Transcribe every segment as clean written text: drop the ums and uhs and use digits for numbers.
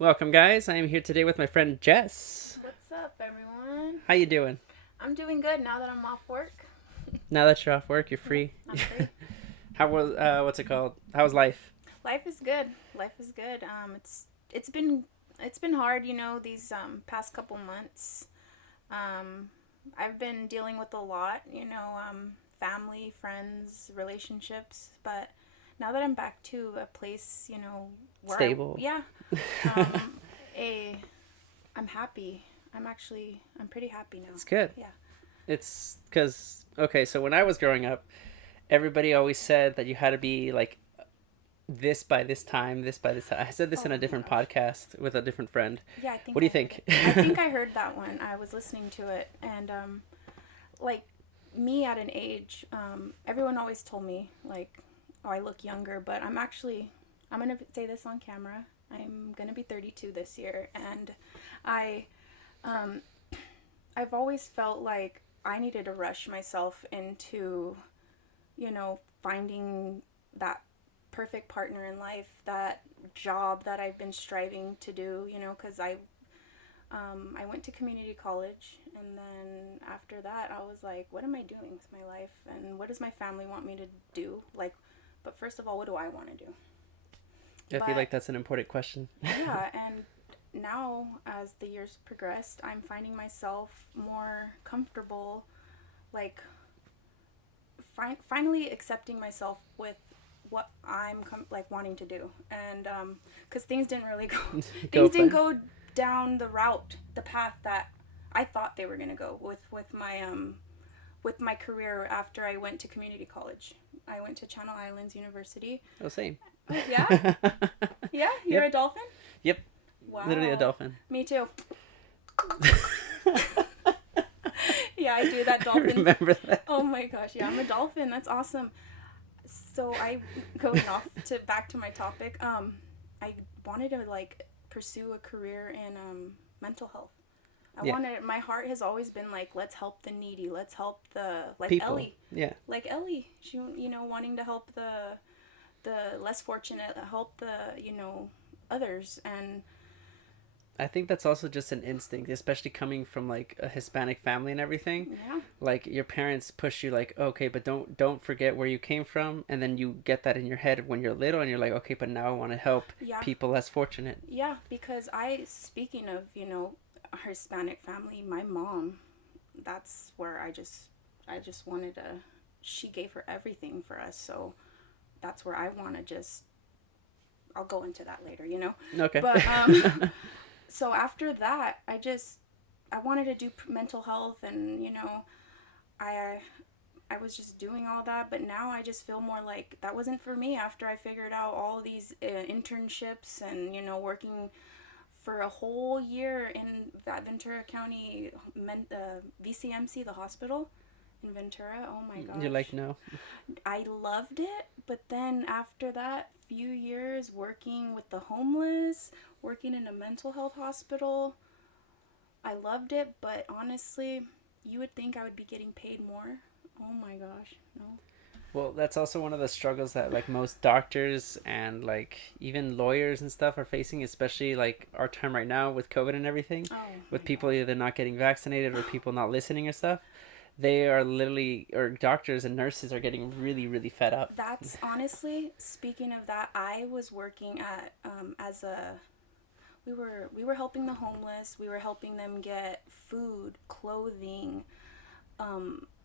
Welcome, guys. I am here today with my friend Jess. What's up, everyone? How you doing? I'm doing good now that I'm off work. Now that you're off work, you're Yep, free. I'm free. How was what's it called? How was life? Life is good. Life is good. It's been hard, these past couple months. Um, I've been dealing with a lot, family, friends, relationships, but now that I'm back to a place, where Stable. yeah, um, a, I'm happy. I'm pretty happy now. It's good. Yeah. It's because okay. So when I was growing up, everybody always said that you had to be like this by this time, this by this time. I said this in Oh a my different gosh. podcast with a different friend. Yeah, I What think do I you heard think? it. I think I heard that one. I was listening to it, and like me at an age, everyone always told me like, oh, I look younger, but I'm gonna say this on camera. I'm gonna be 32 this year, and I, um, I've always felt like I needed to rush myself into, finding that perfect partner in life, that job that I've been striving to do, because I went to community college, and then after that, I was like, what am I doing with my life? And what does my family want me to do? Like, but first of all, what do I want to do? I feel But like that's an important question. yeah, and now as the years progressed, I'm finding myself more comfortable, like, finally accepting myself with what like wanting to do. And because things didn't really go, Go things didn't plan. go down the path that I thought they were gonna go with my career after I went to community college. I went to Channel Islands University. Oh, same. Oh yeah, yeah. You're a Yep. dolphin. Yep. Literally a Wow. dolphin. Me too. Yeah, I do that I dolphin. remember that. Oh my gosh, yeah, I'm a dolphin. That's awesome. So I going off to back to my topic. I wanted to like pursue a career in mental health. I Yeah. wanted my heart has always been like let's help the needy, let's help the People. Yeah. Like Ellie, she wanting to help the less fortunate, help the others. And I think that's also just an instinct, especially coming from like a Hispanic family and everything. yeah, Like your parents push you like, okay, but don't forget where you came from, and then you get that in your head when you're little, and you're like, okay, but now I want to help yeah, people less fortunate. yeah, because I speaking of Hispanic family, my mom, that's where I just wanted to, she gave her everything for us, so that's where I want to just, I'll go into that later. Okay. But so after that, I wanted to do mental health, and I I was just doing all that, but now I just feel more like that wasn't for me after I figured out all these internships and working for a whole year in Ventura County VCMC, the hospital in Ventura. Oh my You're like, gosh. no. I loved it, but then after that few years working with the homeless, working in a mental health hospital, I loved it, but honestly, you would think I would be getting paid more. Oh my gosh, no. Well, that's also one of the struggles that like most doctors and like even lawyers and stuff are facing, especially like our time right now with COVID and everything, Oh with my people gosh. either not getting vaccinated or people not listening or stuff. They are literally, or doctors and nurses are getting really, really fed up. That's honestly, speaking of that, I was working at as a we were helping the homeless. We were helping them get food, clothing,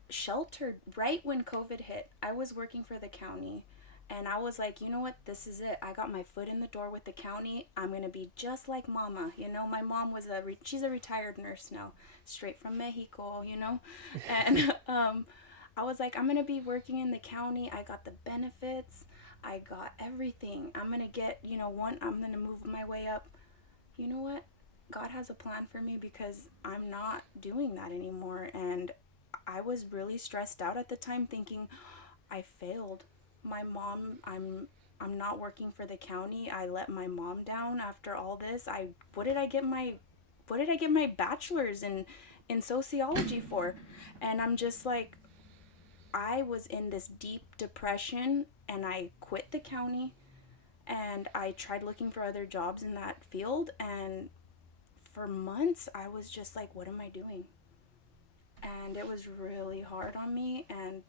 sheltered right when COVID hit. I was working for the county, and I was like, you know what, this is it. I got my foot in the door with the county. I'm gonna be just like Mama. My mom was she's a retired nurse now, straight from Mexico. And I was like, I'm gonna be working in the county. I got the benefits. I got everything. I'm gonna get I'm gonna move my way up. You know what? God has a plan for me because I'm not doing that anymore. And I was really stressed out at the time thinking I failed. My mom, I'm not working for the county. I let my mom down after all this. I what did I get my bachelor's in sociology for? And I'm just like I was in this deep depression, and I quit the county, And I tried looking for other jobs in that field, and for months I was just like, what am I doing? And it was really hard on me. And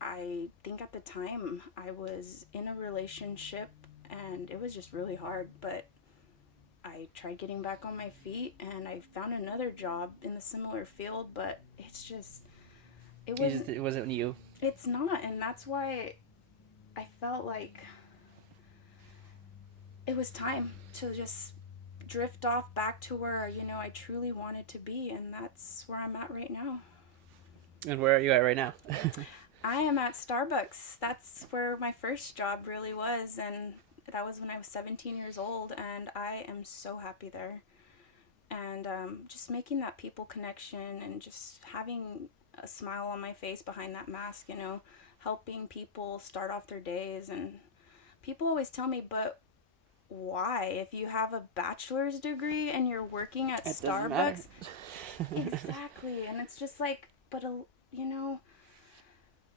I think at the time I was in a relationship, and it was just really hard. But I tried getting back on my feet, and I found another job in the similar field, but it's just, it You was, just, it wasn't you. it's not. And that's why I felt like it was time to just drift off back to where, I truly wanted to be. And that's where I'm at right now. And where are you at right now? I am at Starbucks. That's where my first job really was. And that was when I was 17 years old. And I am so happy there. And just making that people connection and just having a smile on my face behind that mask, helping people start off their days. And people always tell me, but why? If you have a bachelor's degree and you're working at It doesn't matter. Starbucks. Exactly. And it's just like, but,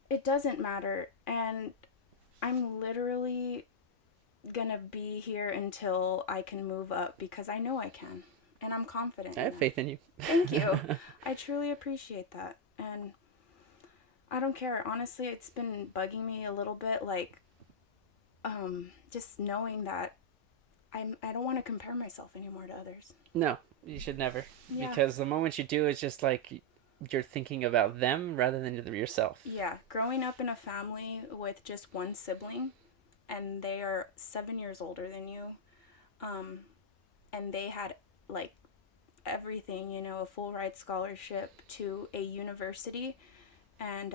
it doesn't matter. And I'm literally gonna be here until I can move up, because I know I can. And I'm confident. I have faith in you. Thank you. I truly appreciate that. And I don't care. Honestly, it's been bugging me a little bit, like, just knowing that I don't want to compare myself anymore to others. No, you should never. Yeah. Because the moment you do, it's just like you're thinking about them rather than yourself. Yeah. Growing up in a family with just one sibling, and they are 7 years older than you, and they had, like, everything, a full ride scholarship to a university. And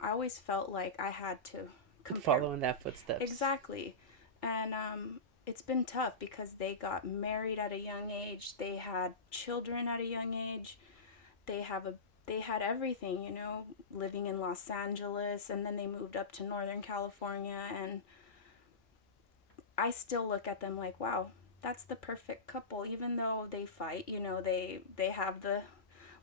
I always felt like I had to Follow in that footsteps. Exactly. And it's been tough because they got married at a young age. They had children at a young age. They had everything, living in Los Angeles, and then they moved up to Northern California. And I still look at them like, wow, that's the perfect couple. Even though they fight, they have the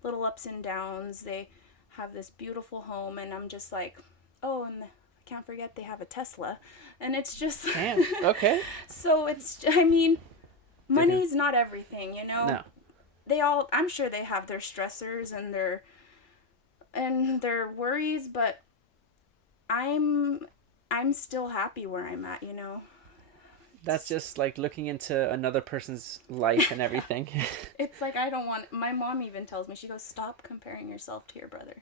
little ups and downs. They have this beautiful home, and I'm just like, oh, and can't forget they have a Tesla. And it's just Damn. Okay. So money's not everything, No. I'm sure they have their stressors and their worries, but I'm still happy where I'm at. That's just like looking into another person's life and everything. It's like, I don't want, my mom even tells me, she goes, stop comparing yourself to your brother.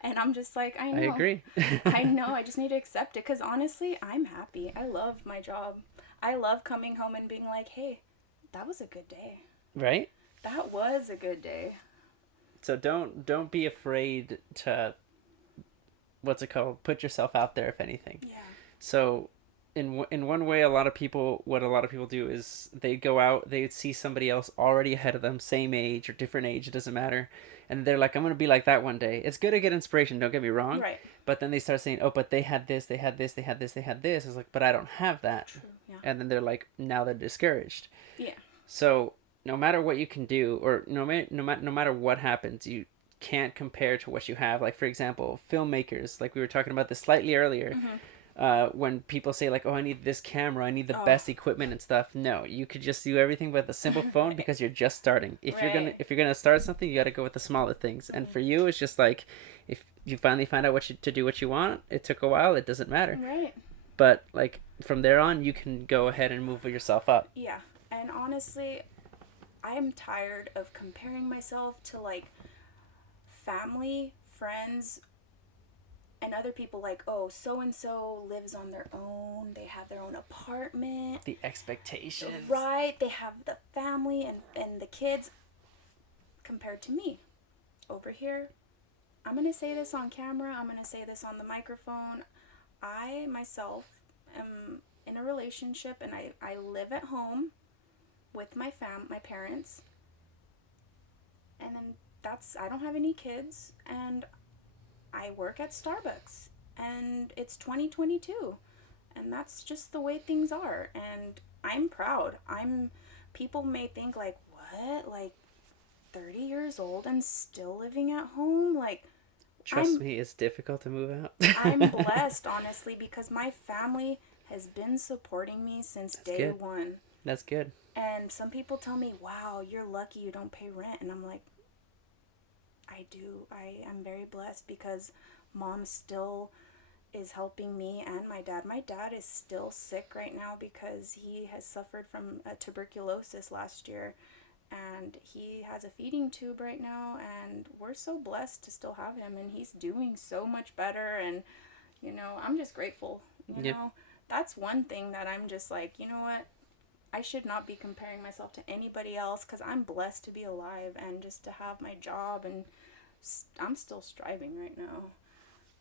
And I'm just like, I know. I agree. I know. I just need to accept it. Because honestly, I'm happy. I love my job. I love coming home and being like, hey, that was a good day. Right? That was a good day. So don't be afraid to, what's it called? Put yourself out there, if anything. Yeah. So in one way, what a lot of people do is they go out, they see somebody else already ahead of them, same age or different age, it doesn't matter. And they're like, I'm going to be like that one day. It's good to get inspiration, don't get me wrong. Right. But then they start saying, oh, but they had this, they had this, they had this, they had this. It's like, but I don't have that. True. Yeah. And then they're like, now they're discouraged. Yeah. So no matter what you can do, or no matter what happens, you can't compare to what you have. Like, for example, filmmakers, like we were talking about this slightly earlier. Mm-hmm. When people say like, oh, I need this camera, I need the best equipment and stuff. No, you could just do everything with a simple phone because you're just starting. If you're gonna start something, you got to go with the smaller things. And for you, it's just like, if you finally find out to do what you want, it took a while, it doesn't matter. Right. But like from there on, you can go ahead and move yourself up. Yeah. And honestly, I'm tired of comparing myself to like family, friends, and other people. Like, oh, so and so lives on their own, they have their own apartment, The expectations. right, they have the family and the kids, compared to me over here. I'm gonna say this on camera, I'm gonna say this on the microphone. I myself am in a relationship, and I live at home with my parents, and then I don't have any kids, and I work at Starbucks, and it's 2022, and that's just the way things are, and I'm proud. People may think like, what, like 30 years old and still living at home? Like, Trust me, it's difficult to move out. I'm blessed, honestly, because my family has been supporting me since That's day good. one. That's good. And some people tell me, wow, you're lucky you don't pay rent. And I'm like, I do. I'm very blessed because mom still is helping me and my dad. My dad is still sick right now because he has suffered from tuberculosis last year, and he has a feeding tube right now, and we're so blessed to still have him, and he's doing so much better. And I'm just grateful. Yep. That's one thing that I'm just like, you know what, I should not be comparing myself to anybody else because I'm blessed to be alive and just to have my job, and I'm still striving right now.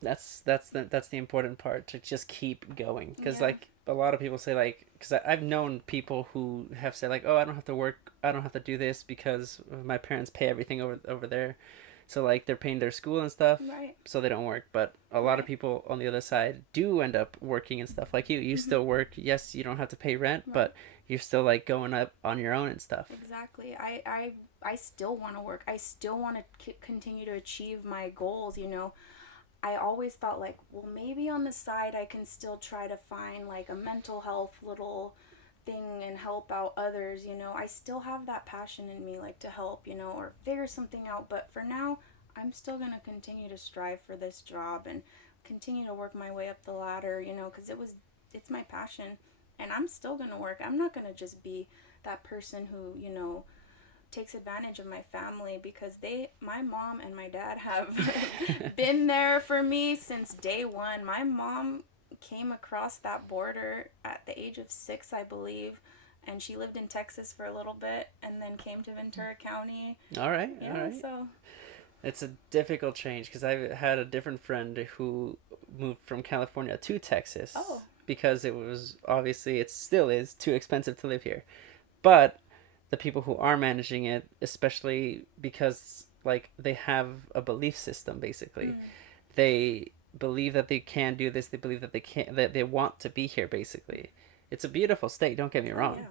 That's the important part, to just keep going, because Yeah. like a lot of people say, like, because I've known people who have said like, oh, I don't have to work, I don't have to do this because my parents pay everything over there, so like they're paying their school and stuff, Right. so they don't work. But a lot of Right. people on the other side do end up working and stuff, like you Mm-hmm. still work. Yes, you don't have to pay rent, Right. but you're still like going up on your own and stuff. Exactly. I still want to work. I still want to continue to achieve my goals. I always thought like, well, maybe on the side I can still try to find like a mental health little thing and help out others. I still have that passion in me, like to help, or figure something out. But for now, I'm still going to continue to strive for this job and continue to work my way up the ladder, because it's my passion, and I'm still going to work. I'm not going to just be that person who takes advantage of my family, because my mom and my dad have been there for me since day one. My mom came across that border at the age of 6, I believe, and she lived in Texas for a little bit and then came to Ventura County. All right, all Yeah, right. so. It's a difficult change, because I've had a different friend who moved from California to Texas Oh. because it was, obviously, it still is too expensive to live here. But the people who are managing it, especially because like they have a belief system, basically, Mm. they believe that they can do this. They believe that they can, that they want to be here. Basically, it's a beautiful state. Don't get me Oh, wrong. yeah.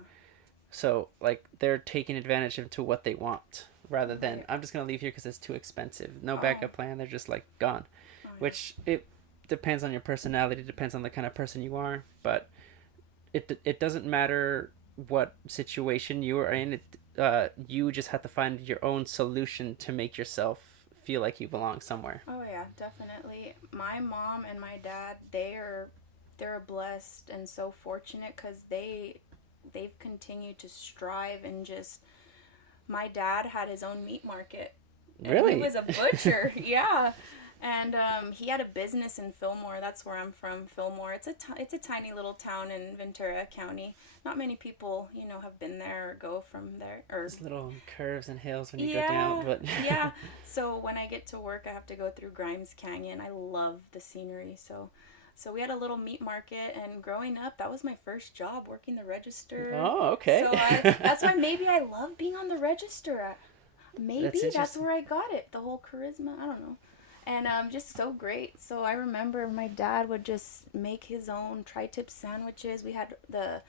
So like they're taking advantage into what they want, rather than Right. I'm just gonna leave here because it's too expensive. No Oh. backup plan. They're just like gone. Oh, yeah. Which it depends on your personality. Depends on the kind of person you are. But it doesn't matter what situation you are in. You just have to find your own solution to make yourself feel like you belong somewhere. Oh yeah, definitely. My mom and my dad, they're blessed and so fortunate because they've continued to strive and just. My dad had his own meat market, and he Really? was a butcher. Yeah. And he had a business in Fillmore. That's where I'm from, Fillmore. It's a tiny little town in Ventura County. Not many people have been there or go from there. Or There's little curves and hills when you go yeah, down, but yeah. So when I get to work, I have to go through Grimes Canyon. I love the scenery. So we had a little meat market, and growing up, that was my first job, working the register. Oh, okay. So that's why maybe I love being on the register. Maybe that's where I got it. The whole charisma. I don't know. And just so great. So I remember my dad would just make his own tri-tip sandwiches. We had the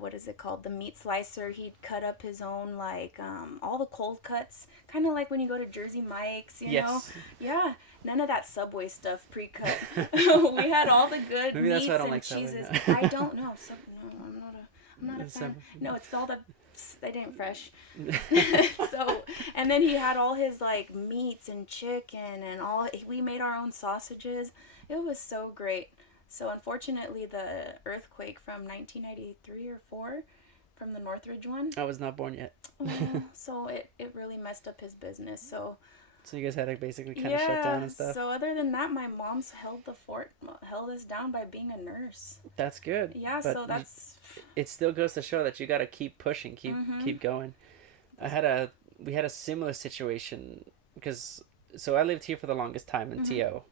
what is it called? The meat slicer. He'd cut up his own, like all the cold cuts, kind of like when you go to Jersey Mike's, you know. Yes. Yeah, none of that Subway stuff pre-cut. We had all the good Maybe that's meats why I don't and like Subway cheeses. now. I don't know. I'm not a fan. No, it's all they didn't fresh. So, and then he had all his like meats and chicken and all. We made our own sausages. It was so great. So unfortunately, the earthquake from 1993 or 4, from the Northridge one. I was not born yet. So it really messed up his business. So So you guys had to basically kind of shut down and stuff. So other than that, my mom's held us down by being a nurse. That's good. Yeah, but so that's. It still goes to show that you got to keep pushing, keep going. We had a similar situation because I lived here for the longest time in TO.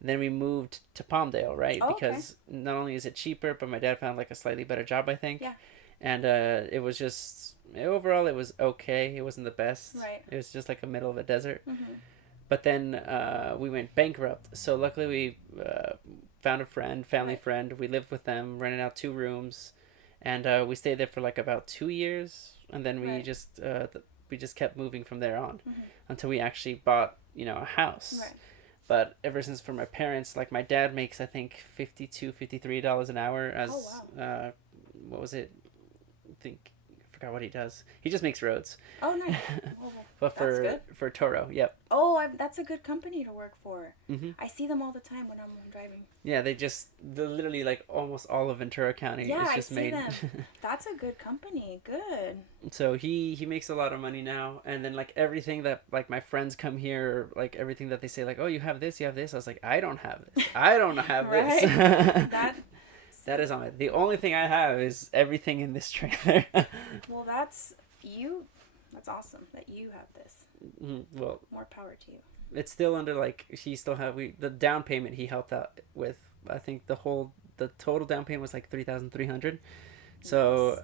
And then we moved to Palmdale, right? Oh, because not only is it cheaper, but my dad found like a slightly better job, I think. Yeah. And it was just overall it was okay. It wasn't the best. Right. It was just like a middle of a desert. Mm-hmm. But then we went bankrupt. So luckily we found a family friend. We lived with them, rented out 2 rooms, and we stayed there for like about 2 years. And then we just kept moving from there on until we actually bought a house. Right. But ever since for my parents, like my dad makes I think $53 an hour as Oh wow. what was it? I think I forgot what he does. He just makes roads. Oh nice. Well, But that's good. for Toro, yep. Oh, that's a good company to work for. Hmm. I see them all the time when I'm driving. Yeah, they're literally like almost all of Ventura County Yeah, is I just see made. them. That's a good company. Good. So he makes a lot of money now, and then like everything that like my friends come here, like everything that they say, like, oh, you have this, you have this. I was like, I don't have this. I don't have this. Right. That. That is on it. The only thing I have is everything in this trailer. Well, that's you. That's awesome that you have this. Well, More power to you. it's still under like he still have the down payment he helped out with. I think the total down payment was like 3,300. So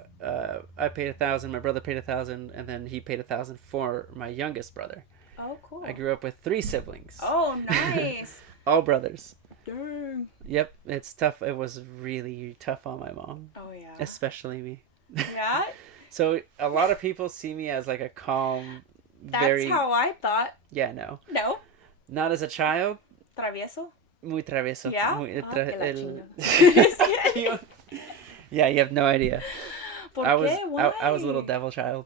I paid 1,000. My brother paid 1,000, and then he paid 1,000 for my youngest brother. Oh, cool. I grew up with 3 siblings. Oh, nice. All brothers. Dang. Yep, it's tough. It was really tough on my mom. Oh yeah. Especially me. Yeah. So a lot of people see me as like a calm, That's how I thought. Yeah, no. No. Not as a child. Travieso. Muy travieso. Yeah. Muy Que la Yeah, you have no idea. ¿Por I was qué? Why? I was a little devil child.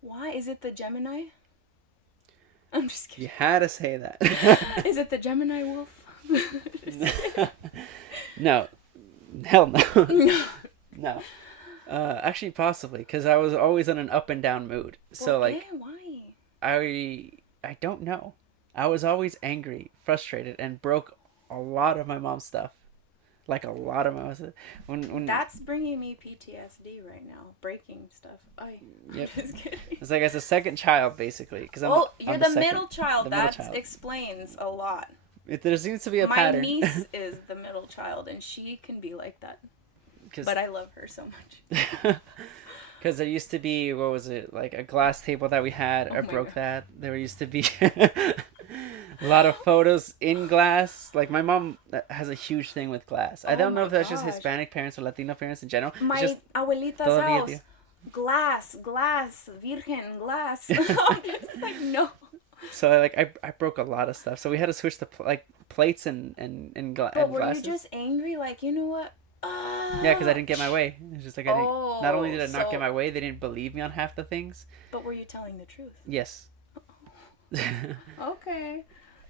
Why? Is it the Gemini? I'm just kidding. You had to say that. Is it the Gemini wolf? No. Hell no. No. Actually, possibly, because I was always in an up and down mood. So, like, why? I don't know. I was always angry, frustrated, and broke a lot of my mom's stuff. Like, a lot of my when That's bringing me PTSD right now. Breaking stuff. Yep. Just kidding. It's like as a second child, basically. Cause You're I'm the second, middle child. the middle That child. explains a lot. There seems to be a My pattern. niece is the middle child, and she can be like that. But I love her so much. Because there used to be, what was it, like a glass table that we had. Oh I my broke God. that. There used to be a lot of photos in glass. Like my mom has a huge thing with glass. I Oh don't know my if that's just gosh. Hispanic parents or Latino parents in general. My It's just abuelita's todavía, house. tío. Glass, virgen, glass. I'm just like, no. So I broke a lot of stuff. So we had to switch the plates and But were glasses. you just angry? Like, you know what? Yeah, because I didn't get my way. It's just like I didn't. Not only did I not so- get my way, they didn't believe me on half the things. But were you telling the truth? Yes. Okay.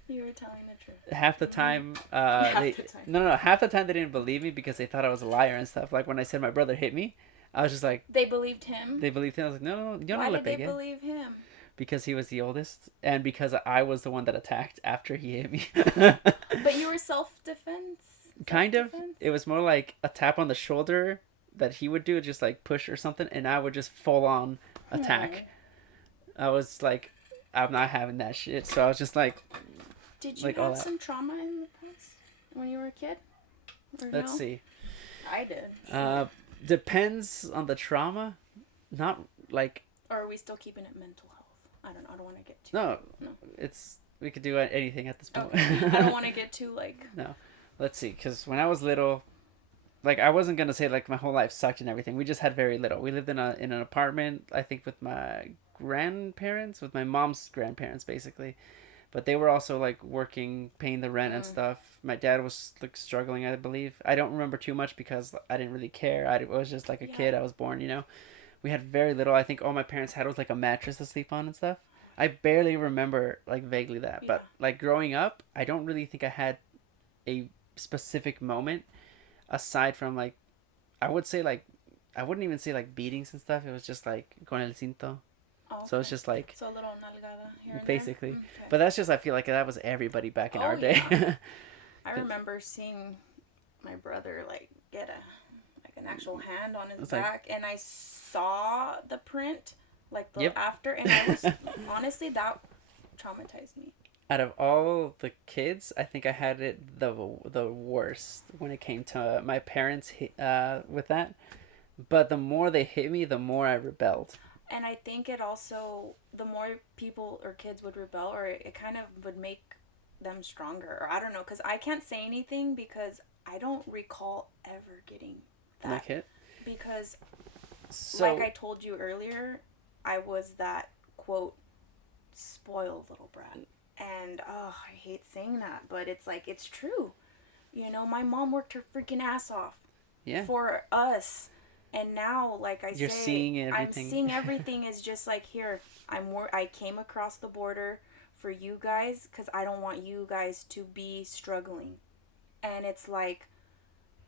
You were telling the truth. Half the time, Half they, the time. no, half the time they didn't believe me because they thought I was a liar and stuff. Like when I said my brother hit me, I was just like, They believed him? they believed him. I was like, no, yo Why no le did they pegué. believe him? Because he was the oldest and because I was the one that attacked after he hit me. But you were self-defense? Kind of. Self-defense? It was more like a tap on the shoulder that he would do, just like push or something, and I would just full on attack. I was like, I'm not having that shit. So I was just like, Did you like all have that. some trauma in the past when you were a kid? Or let's no? see. I did. Depends on the trauma. Not like Or are we still keeping it mental health? I don't know. I don't want to get too... no. No. It's we could do anything at this point. Okay. I don't want to get too, like... No. Let's see, because when I was little, like I wasn't gonna say like my whole life sucked and everything. We just had very little. We lived in an apartment, I think, with my grandparents, with my mom's grandparents, basically. But they were also like working, paying the rent and stuff. My dad was like struggling, I believe. I don't remember too much because I didn't really care. I was just like a kid. I was born, you know. We had very little. I think all my parents had was like a mattress to sleep on and stuff. I barely remember like vaguely that, but like growing up, I don't really think I had a specific moment aside from like I would say like I wouldn't even say like beatings and stuff. It was just like con el cinto. Oh, okay. So it's just like So a little nalgada here and basically. there? Okay. But that's just I feel like that was everybody back in our day. I remember seeing my brother like get an actual hand on his It's like- back, and I saw the print like the Yep. after, and I was honestly that traumatized me. Out of all the kids, I think I had it the worst when it came to my parents with that. But the more they hit me, the more I rebelled. And I think it also, the more people or kids would rebel, or it kind of would make them stronger, or I don't know, because I can't say anything because I don't recall ever getting that. Like hit. Because, So like I told you earlier, I was that, quote, spoiled little brat. And oh, I hate saying that, but it's like it's true. You know, my mom worked her freaking ass off Yeah. for us. And now, like I You're say, seeing I'm everything. seeing everything is just like here. I came across the border for you guys cuz I don't want you guys to be struggling. And it's like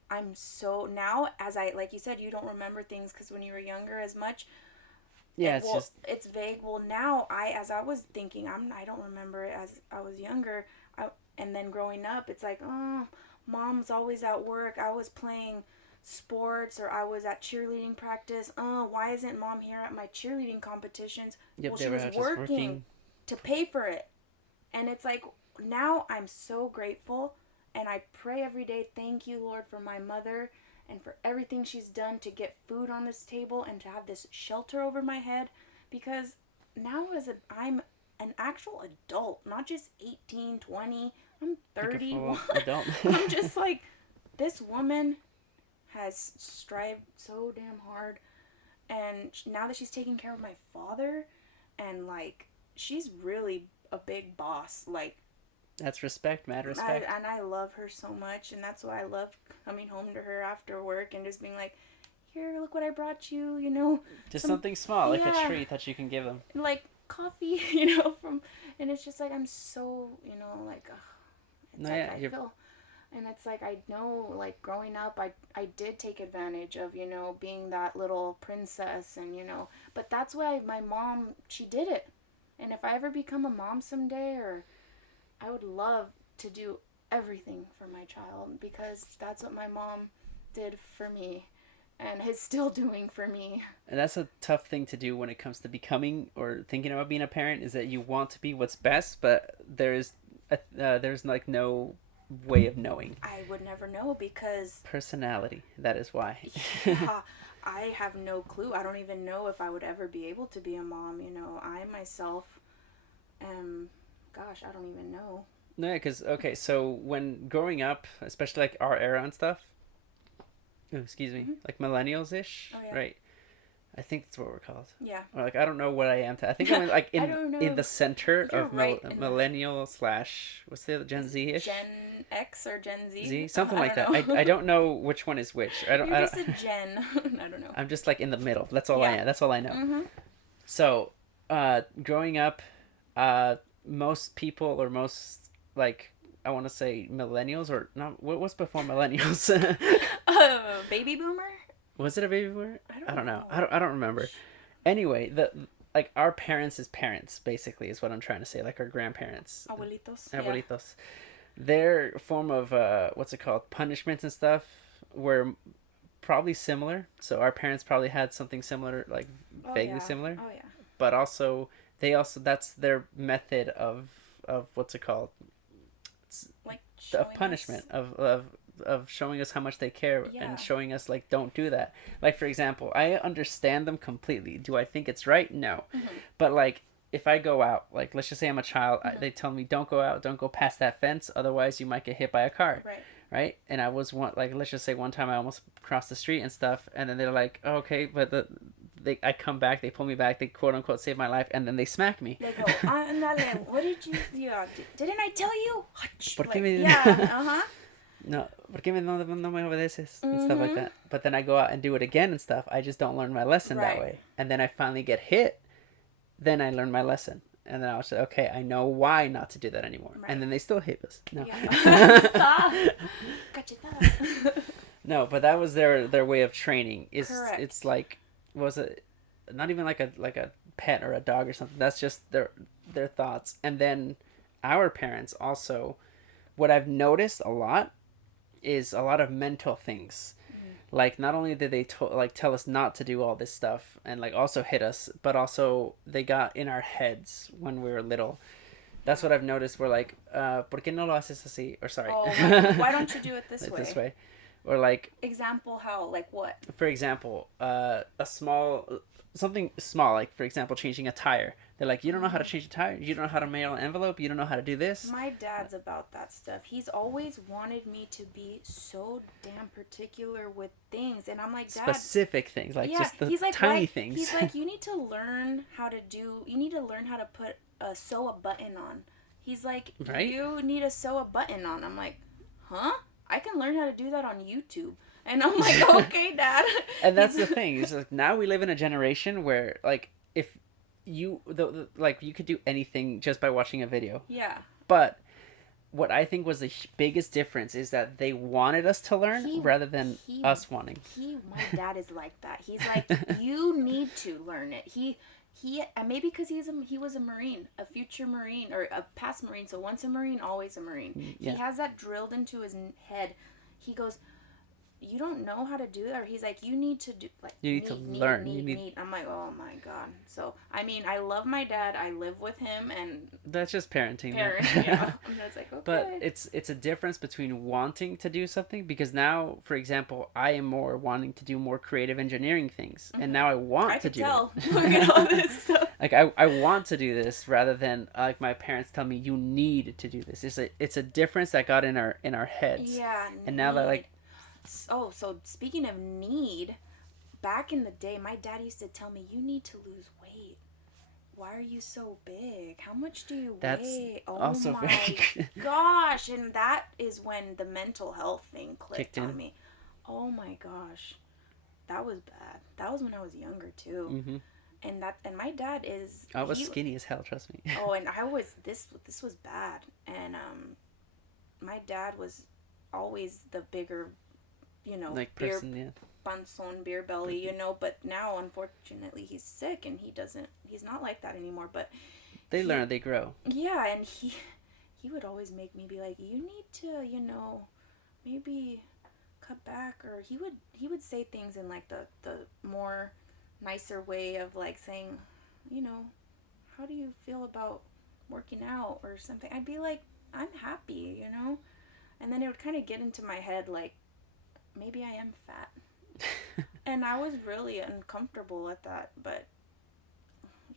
I'm so now as I like you said you don't remember things cuz when you were younger as much. Yeah, And it's well, just it's vague. Well, now as I was thinking, I don't remember it as I was younger. And then growing up, it's like, oh, mom's always at work. I was playing sports or I was at cheerleading practice. Oh, why isn't mom here at my cheerleading competitions? yep, Well, they she were was just working working. to pay for it. And it's like now I'm so grateful and I pray every day, thank you, Lord, for my mother and for everything she's done to get food on this table and to have this shelter over my head because now I'm an actual adult, not just 18, 20, I'm Like a 31. full adult. I'm just like this woman has strived so damn hard and now that she's taking care of my father and like she's really a big boss like That's respect, mad respect. and I love her so much, and that's why I love coming home to her after work and just being like, "Here, look what I brought you," you know, Just something small, like a yeah, treat that you can give them. like coffee, you know, from, and it's just like I'm so, you know, like, ugh, it's No, like yeah, I you're feel, and it's like I know, like growing up, I did take advantage of, you know, being that little princess, and you know, but that's why my mom she did it, and if I ever become a mom someday or I would love to do everything for my child because that's what my mom did for me and is still doing for me. and that's a tough thing to do when it comes to becoming or thinking about being a parent. Is that you want to be what's best, but there's like no way of knowing. I would never know because Personality. That is why. yeah, I have no clue. I don't even know if I would ever be able to be a mom, you know. I myself am gosh, I don't even know. No, because okay, so when growing up, especially like our era and stuff, oh, excuse me, Mm-hmm. like millennials ish, Oh yeah. right? I think that's what we're called. Yeah. Or like I don't know what I am. I think I'm like I don't know. in the center You're of right in the- millennial slash what's the other Gen Z ish. Gen X or Gen Z? Z something I like that. don't know. I don't know which one is which. I don't. You're I just don't a Gen. I don't know. I'm just like in the middle. That's all I Yeah. am. That's all I know. Mm-hmm. So, growing up, most people or most like I want to say millennials or not. What was before millennials? Baby boomer? Was it a baby boomer? I don't know. I don't remember. Anyway, the like our parents' parents basically is what I'm trying to say. Like our grandparents, Abuelitos. abuelitos, their form of what's it called, punishments and stuff were probably similar. So our parents probably had something similar, like Oh, vaguely yeah. similar. Oh yeah. But also they also that's their method of what's it called, Like of punishment us. of showing us how much they care Yeah. and showing us like don't do that. Like for example, I understand them completely. Do I think it's right? No. Mm-hmm. But like if I go out, like let's just say I'm a child, Mm-hmm. they tell me don't go out, don't go past that fence, otherwise you might get hit by a car. Right. Right? And I was one like let's just say one time I almost crossed the street and stuff, and then they're like, oh, okay, but I come back, they pull me back, they quote unquote save my life, and then they smack me. They go, andale, what did you do? Didn't I tell you? ¿Por qué Like, me- yeah, uh-huh. No, ¿por qué no me obedeces? And stuff like that. But then I go out and do it again and stuff. I just don't learn my lesson that Right. way. And then I finally get hit. Then I learn my lesson. And then I was like, okay, I know why not to do that anymore. Right. And then they still hate us. No. Yeah. Cachetada. No, but that was their way of training. Correct. It's like was it not even like a pet or a dog or something. That's just their thoughts. And then our parents also, what I've noticed a lot is a lot of mental things. Like not only did they tell us not to do all this stuff and like also hit us, but also they got in our heads when we were little. That's what I've noticed. We're like, ¿por qué no lo haces así? Or sorry. Oh, why don't you do it this way? This way. Or like, Example how? Like what? for example, something small, like for example, changing a tire. They're like, you don't know how to change a tire? You don't know how to mail an envelope? You don't know how to do this? My dad's about that stuff. He's always wanted me to be so damn particular with things. And I'm like, Dad. Specific things, like Yeah, just the he's like, tiny why- things. He's like, you need to learn how to sew a button on. He's like, Right? you need to sew a button on. I'm like, huh? I can learn how to do that on YouTube. And I'm like, okay, Dad. And that's the thing. Is like now we live in a generation where like if you like you could do anything just by watching a video. Yeah. But what I think was the biggest difference is that they wanted us to learn rather than us wanting. My dad is like that. He's like, you need to learn it. And maybe because he was a Marine, a future Marine, or a past Marine. So once a Marine, always a Marine. Yeah. He has that drilled into his head. He goes, you don't know how to do that, or he's like, you need to do, like, you need to learn. You need. I'm like, oh my God. So I mean, I love my dad. I live with him, and that's just parenting. Yeah. And that's like, okay. But it's a difference between wanting to do something, because now, for example, I am more wanting to do more creative engineering things, and now I want to do it. Look at all this stuff. Like I want to do this rather than like my parents tell me you need to do this. It's a difference that got in our heads. Yeah. And now that like. Oh, so speaking of need, back in the day, my dad used to tell me, you need to lose weight. Why are you so big? How much do you weigh? Oh also my gosh. And that is when the mental health thing clicked on me. Oh my gosh. That was bad. That was when I was younger too. Mm-hmm. And my dad is... I was skinny as hell, trust me. Oh, and I was... This was bad. And my dad was always the bigger... like beer person, yeah. Panzón, beer belly, but now unfortunately he's sick and he's not like that anymore, but they learn, they grow. Yeah, and he would always make me be like, you need to, maybe cut back, or he would say things in like the more nicer way of like saying, how do you feel about working out or something? I'd be like, I'm happy, and then it would kind of get into my head like, maybe I am fat. And I was really uncomfortable at that, but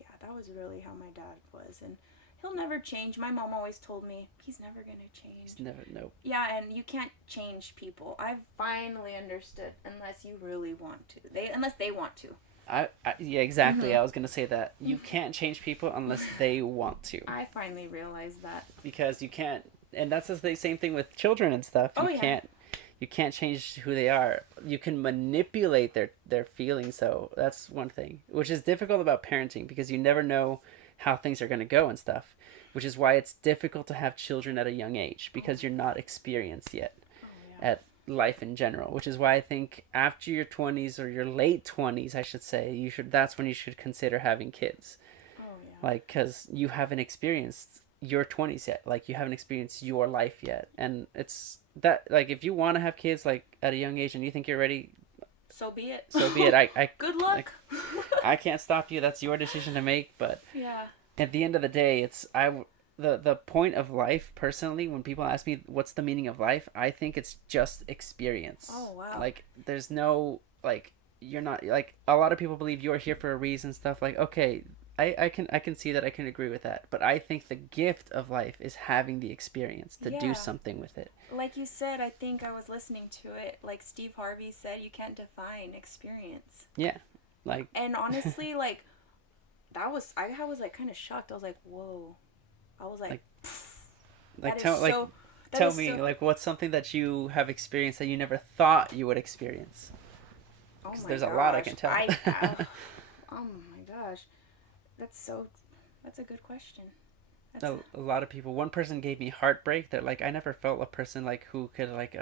yeah, that was really how my dad was. And he'll never change. My mom always told me, he's never going to change. Nope. Yeah, and you can't change people. I've finally understood, unless you really want to. Unless they want to. Yeah, exactly. Mm-hmm. I was going to say that. You can't change people unless they want to. I finally realized that. Because you can't, and that's the same thing with children and stuff. You can't change who they are. You can manipulate their feelings, though. That's one thing, which is difficult about parenting, because you never know how things are going to go and stuff, which is why it's difficult to have children at a young age, because you're not experienced yet at life in general, which is why I think after your 20s, or your late 20s, I should say, that's when you should consider having kids. Like, because you haven't experienced your 20s yet. Like, you haven't experienced your life yet. And it's that, like, if you want to have kids, like, at a young age and you think you're ready, so be it. I good luck. Like, I can't stop you. That's your decision to make. But yeah, at the end of the day, the point of life, personally, when people ask me what's the meaning of life, I think it's just experience. Oh, wow. Like, there's no, like, you're not, like, a lot of people believe you're here for a reason, stuff like, okay, I can see that, I can agree with that, but I think the gift of life is having the experience to do something with it. Like you said, I think I was listening to it, like Steve Harvey said, you can't define experience. Yeah, like. And honestly, like, I was like kind of shocked. I was like, whoa. I was like, tell me, like, what's something that you have experienced that you never thought you would experience? Because there's a lot I can tell. Oh my gosh. That's a good question. A lot of people. One person gave me heartbreak. They're like, I never felt a person like who could like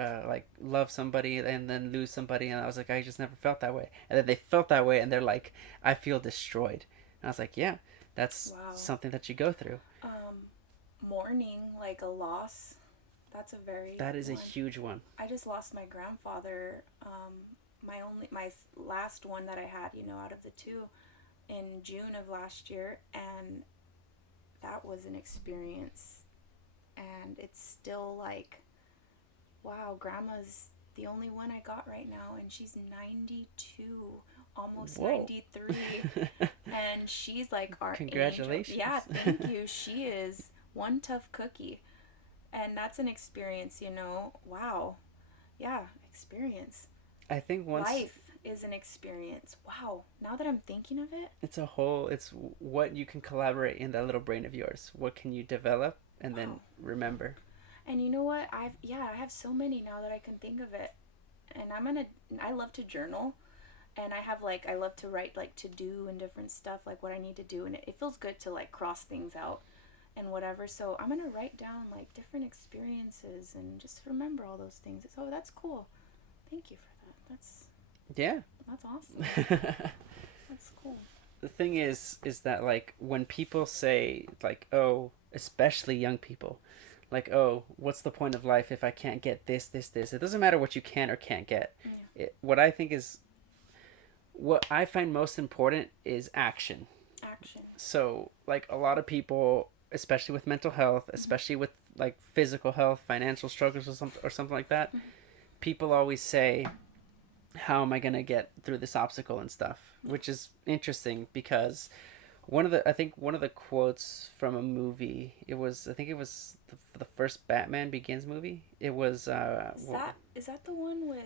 love somebody and then lose somebody, and I was like, I just never felt that way. And then they felt that way, and they're like, I feel destroyed. And I was like, yeah, that's something that you go through. Mourning, like a loss. That is a huge one. I just lost my grandfather. My last one that I had, out of the two, in June of last year, and that was an experience, and it's still like, wow, grandma's the only one I got right now, and she's 92, almost 93, and she's like our congratulations angel. Yeah, thank you. She is one tough cookie, and that's an experience. Wow, yeah, experience. I think life is an experience. Wow. Now that I'm thinking of it, it's what you can collaborate in that little brain of yours. What can you develop and then Wow. remember. And you know what? I have so many now that I can think of it. And I love to journal, and I love to write like to do and different stuff, like what I need to do, and it feels good to like cross things out and whatever. So I'm gonna write down like different experiences and just remember all those things. So that's cool. Thank you for that. Yeah. That's awesome. That's cool. The thing is that like when people say like, oh, especially young people, like, oh, what's the point of life if I can't get this? It doesn't matter what you can or can't get. Yeah. What I think is what I find most important is action. Action. So like a lot of people, especially with mental health, especially with like physical health, financial struggles or something like that, people always say, how am I going to get through this obstacle and stuff, which is interesting because I think one of the quotes from a movie, I think it was the first Batman Begins movie. It was Is that the one with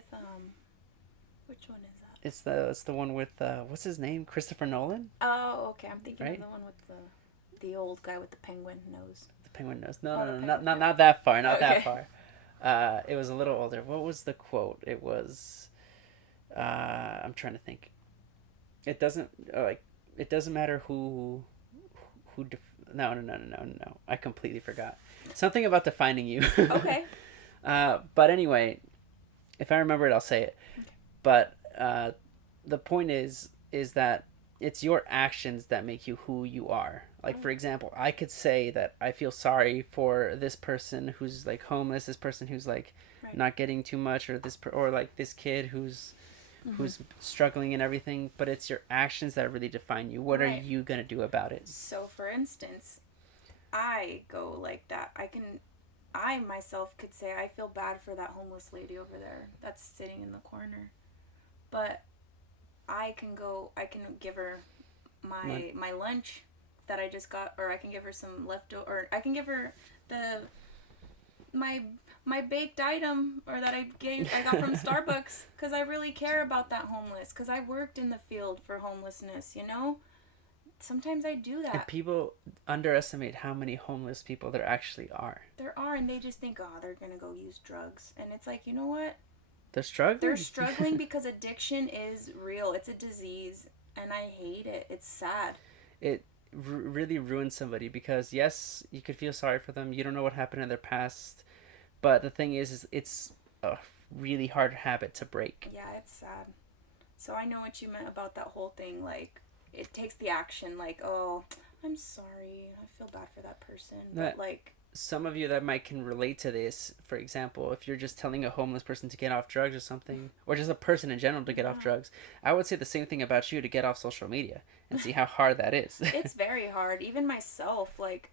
which one is that? it's the one with what's his name, Christopher Nolan. Oh, okay. I'm thinking Right? of the one with the old guy with the penguin nose. The penguin nose. No, Oh, no, the no, penguin. not that far, not that Okay. far. It was a little older. What was the quote? It was I'm trying to think. It doesn't like it doesn't matter who no. I completely forgot. Something about defining you. Okay. But anyway, if I remember it, I'll say it. Okay. But the point is that it's your actions that make you who you are. Like for example, I could say that I feel sorry for this person who's like homeless, this person who's like Right. not getting too much, or like this kid who's struggling and everything. But it's your actions that really define you. What are Right. you gonna do about it? So, for instance, I go like that. I myself could say I feel bad for that homeless lady over there that's sitting in the corner. But I can give her my lunch that I just got, or I can give her some leftover, or I can give her the my my baked item or that I got from Starbucks cuz I really care about that homeless cuz I worked in the field for homelessness, you know? Sometimes I do And that. people underestimate how many homeless people there actually are. There are, and they just think, oh, they're gonna go use drugs. And it's like, you know what? They're struggling. They're struggling because addiction is real. It's a disease, and I hate it. It's sad. It really ruins somebody because yes, you could feel sorry for them. You don't know what happened in their past, but the thing is it's a really hard habit to break. Yeah, it's sad. So I know what you meant about that whole thing. Like, it takes the action. Like, oh, I'm sorry. I feel bad for that person. That But like, some of you that might can relate to this. For example, if you're just telling a homeless person to get off drugs or something, or just a person in general to get off drugs, I would say the same thing about you to get off social media and see how hard that is. it's very hard. Even myself, like,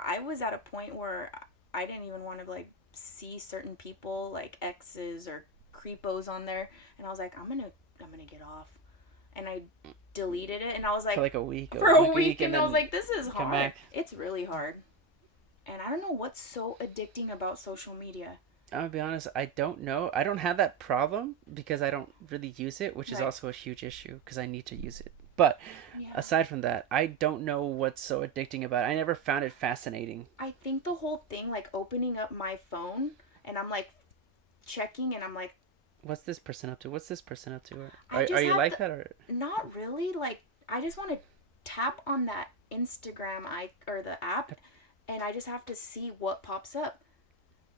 I was at a point where I didn't even want to like see certain people like exes or creepos on there, and I was like, I'm gonna get off, and I deleted it, and I was like, For like a week. for a week, and and I then was like, this is come hard. back. It's really hard, and I don't know what's so addicting about social media. I'm gonna be honest, I don't know. I don't have that problem because I don't really use it, which is Right. also a huge issue because I need to use it. But Yeah. aside from that, I don't know what's so addicting about it. I never found it fascinating. I think the whole thing, like opening up my phone, and I'm like checking, and I'm like, What's this person up to? What's this person up to? I just Are you have like the- that or not really. Like, I just want to tap on that Instagram or the app, and I just have to see what pops up.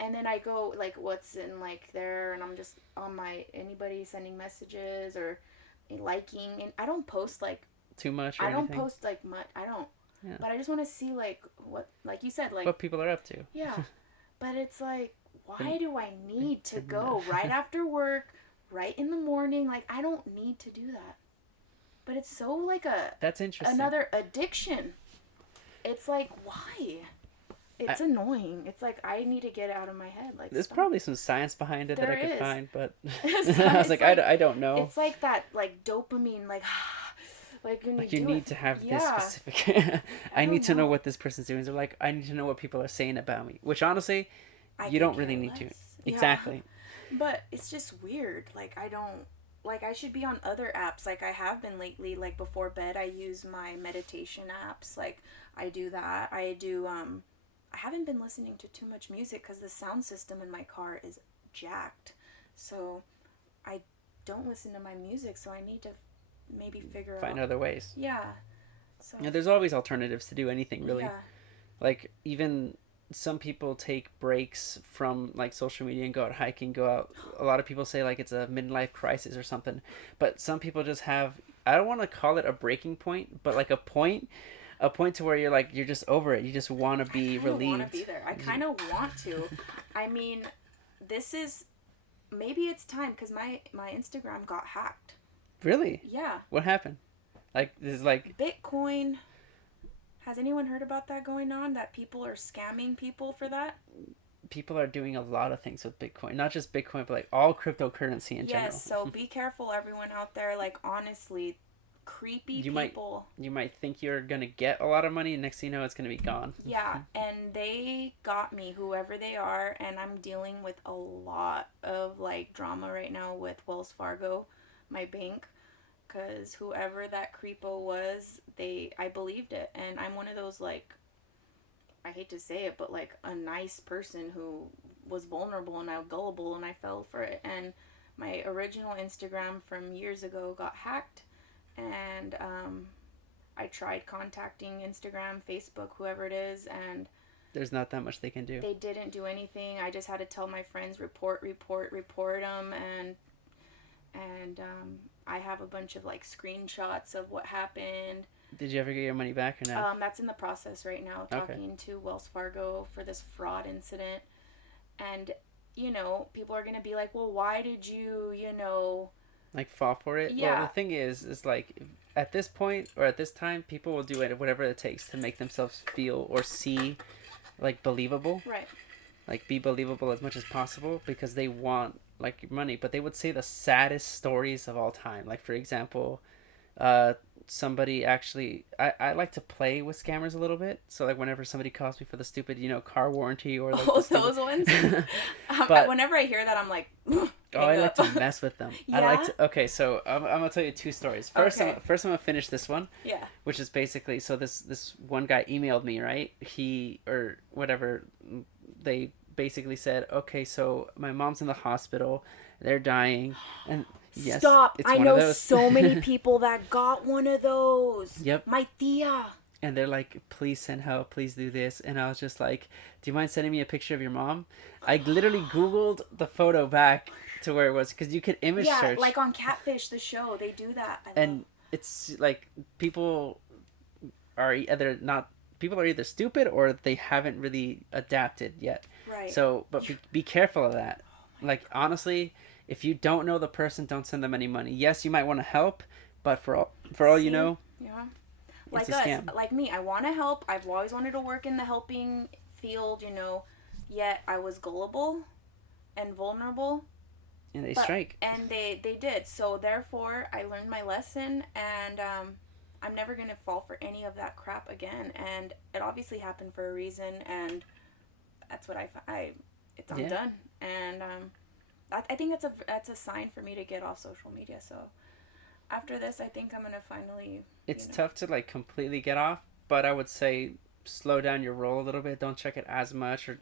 And then I go like what's in like there, and I'm just on my anybody sending messages or liking, and I don't post like too much or I don't anything? post like much. I don't. Yeah. But I just want to see like what, like you said, like What people are up to. yeah. But it's like, why And- do I need to go right after work, right in the morning? Like, I don't need to do that. But it's so like That's interesting. another addiction. It's like, why? It's annoying. It's like I need to get it out of my head. Like, There's stop. probably some science behind it that I There could is. find, but It's I was like, like- I don't know. It's like that, like dopamine, like when Like you you do need it. to have Yeah. this specific. I need don't to know know. what this person's doing. So like, I need to know what people are saying about me. Which honestly, I you could don't really care need to. less. Yeah. Exactly. But it's just weird. Like, I don't. Like, I should be on other apps. Like, I have been lately. Like, before bed, I use my meditation apps. Like, I do that. I haven't been listening to too much music because the sound system in my car is jacked. So I don't listen to my music. So I need to maybe figure Find out. other ways. Yeah. So. Yeah, there's always alternatives to do anything, really. Yeah. Like, even some people take breaks from like social media and go out hiking, go out. A lot of people say like it's a midlife crisis or something, but some people just have, I don't want to call it a breaking point, but like a point to where you're like, you're just over it. You just want to be relieved. I want to be there. I kind of want to. I mean, this is, maybe it's time, because my Instagram got hacked. Really? Yeah. What happened? Like, this is like Bitcoin. Has anyone heard about that going on? That people are scamming people for that? People are doing a lot of things with Bitcoin. Not just Bitcoin, but like all cryptocurrency in general. Yes, so be careful, everyone out there. Like, honestly, creepy people. You might think you're going to get a lot of money, and next thing you know, it's going to be gone. Yeah, and they got me, whoever they are, and I'm dealing with a lot of, like, drama right now with Wells Fargo, my bank. Because whoever that creepo was, I believed it. And I'm one of those, like, I hate to say it, but, like, a nice person who was vulnerable and I was gullible, and I fell for it. And my original Instagram from years ago got hacked. And I tried contacting Instagram, Facebook, whoever it is, and there's not that much they can do. They didn't do anything. I just had to tell my friends, report them, and I have a bunch of, like, screenshots of what happened. Did you ever get your money back or no? That's in the process right now, talking to Wells Fargo for this fraud incident. And, you know, people are going to be like, well, why did you, like, fall for it? Yeah. Well, the thing is like, at this point, or at this time, people will do it, whatever it takes to make themselves feel or see, like, believable. Right. Like, be believable as much as possible, because they want, like, money. But they would say the saddest stories of all time. Like, for example, somebody actually, I like to play with scammers a little bit. So, like, whenever somebody calls me for the stupid, car warranty, or like those ones. But whenever I hear that, I'm like, I like to mess with them. Yeah? I like to. Okay, so I'm gonna tell you two stories. First, Okay. I'm gonna finish this one. Yeah. Which is basically, so this one guy emailed me, right? He, or whatever, they basically said, okay, so my mom's in the hospital, they're dying, and yes, Stop! it's I one of know those. so many people that got one of those. Yep. My tia. And they're like, please send help, please do this. And I was just like, do you mind sending me a picture of your mom? I literally Googled the photo back to where it was, because you could image search. Yeah, like on Catfish, the show, they do that. And it's like, people are either stupid or they haven't really adapted yet. Right. So, but be careful of that. Like, honestly, if you don't know the person, don't send them any money. Yes, you might want to help, but for all you know, yeah. it's Like a scam. like me, I want to help. I've always wanted to work in the helping field, yet I was gullible and vulnerable. And they strike. And they did. So therefore, I learned my lesson, and I'm never going to fall for any of that crap again. And it obviously happened for a reason, and that's what I'm done. And I think that's a sign for me to get off social media. So after this, I think I'm going to finally... It's tough to, like, completely get off, but I would say slow down your roll a little bit. Don't check it as much, or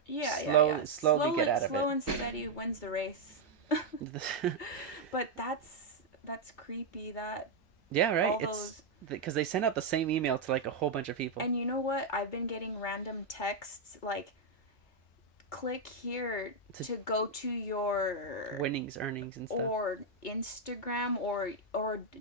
slowly get out of it. Slow and steady wins the race. But that's creepy that... Yeah, right. It's because they send out the same email to, like, a whole bunch of people. And you know what? I've been getting random texts like, click here to go to your winnings, earnings, and stuff, or Instagram, or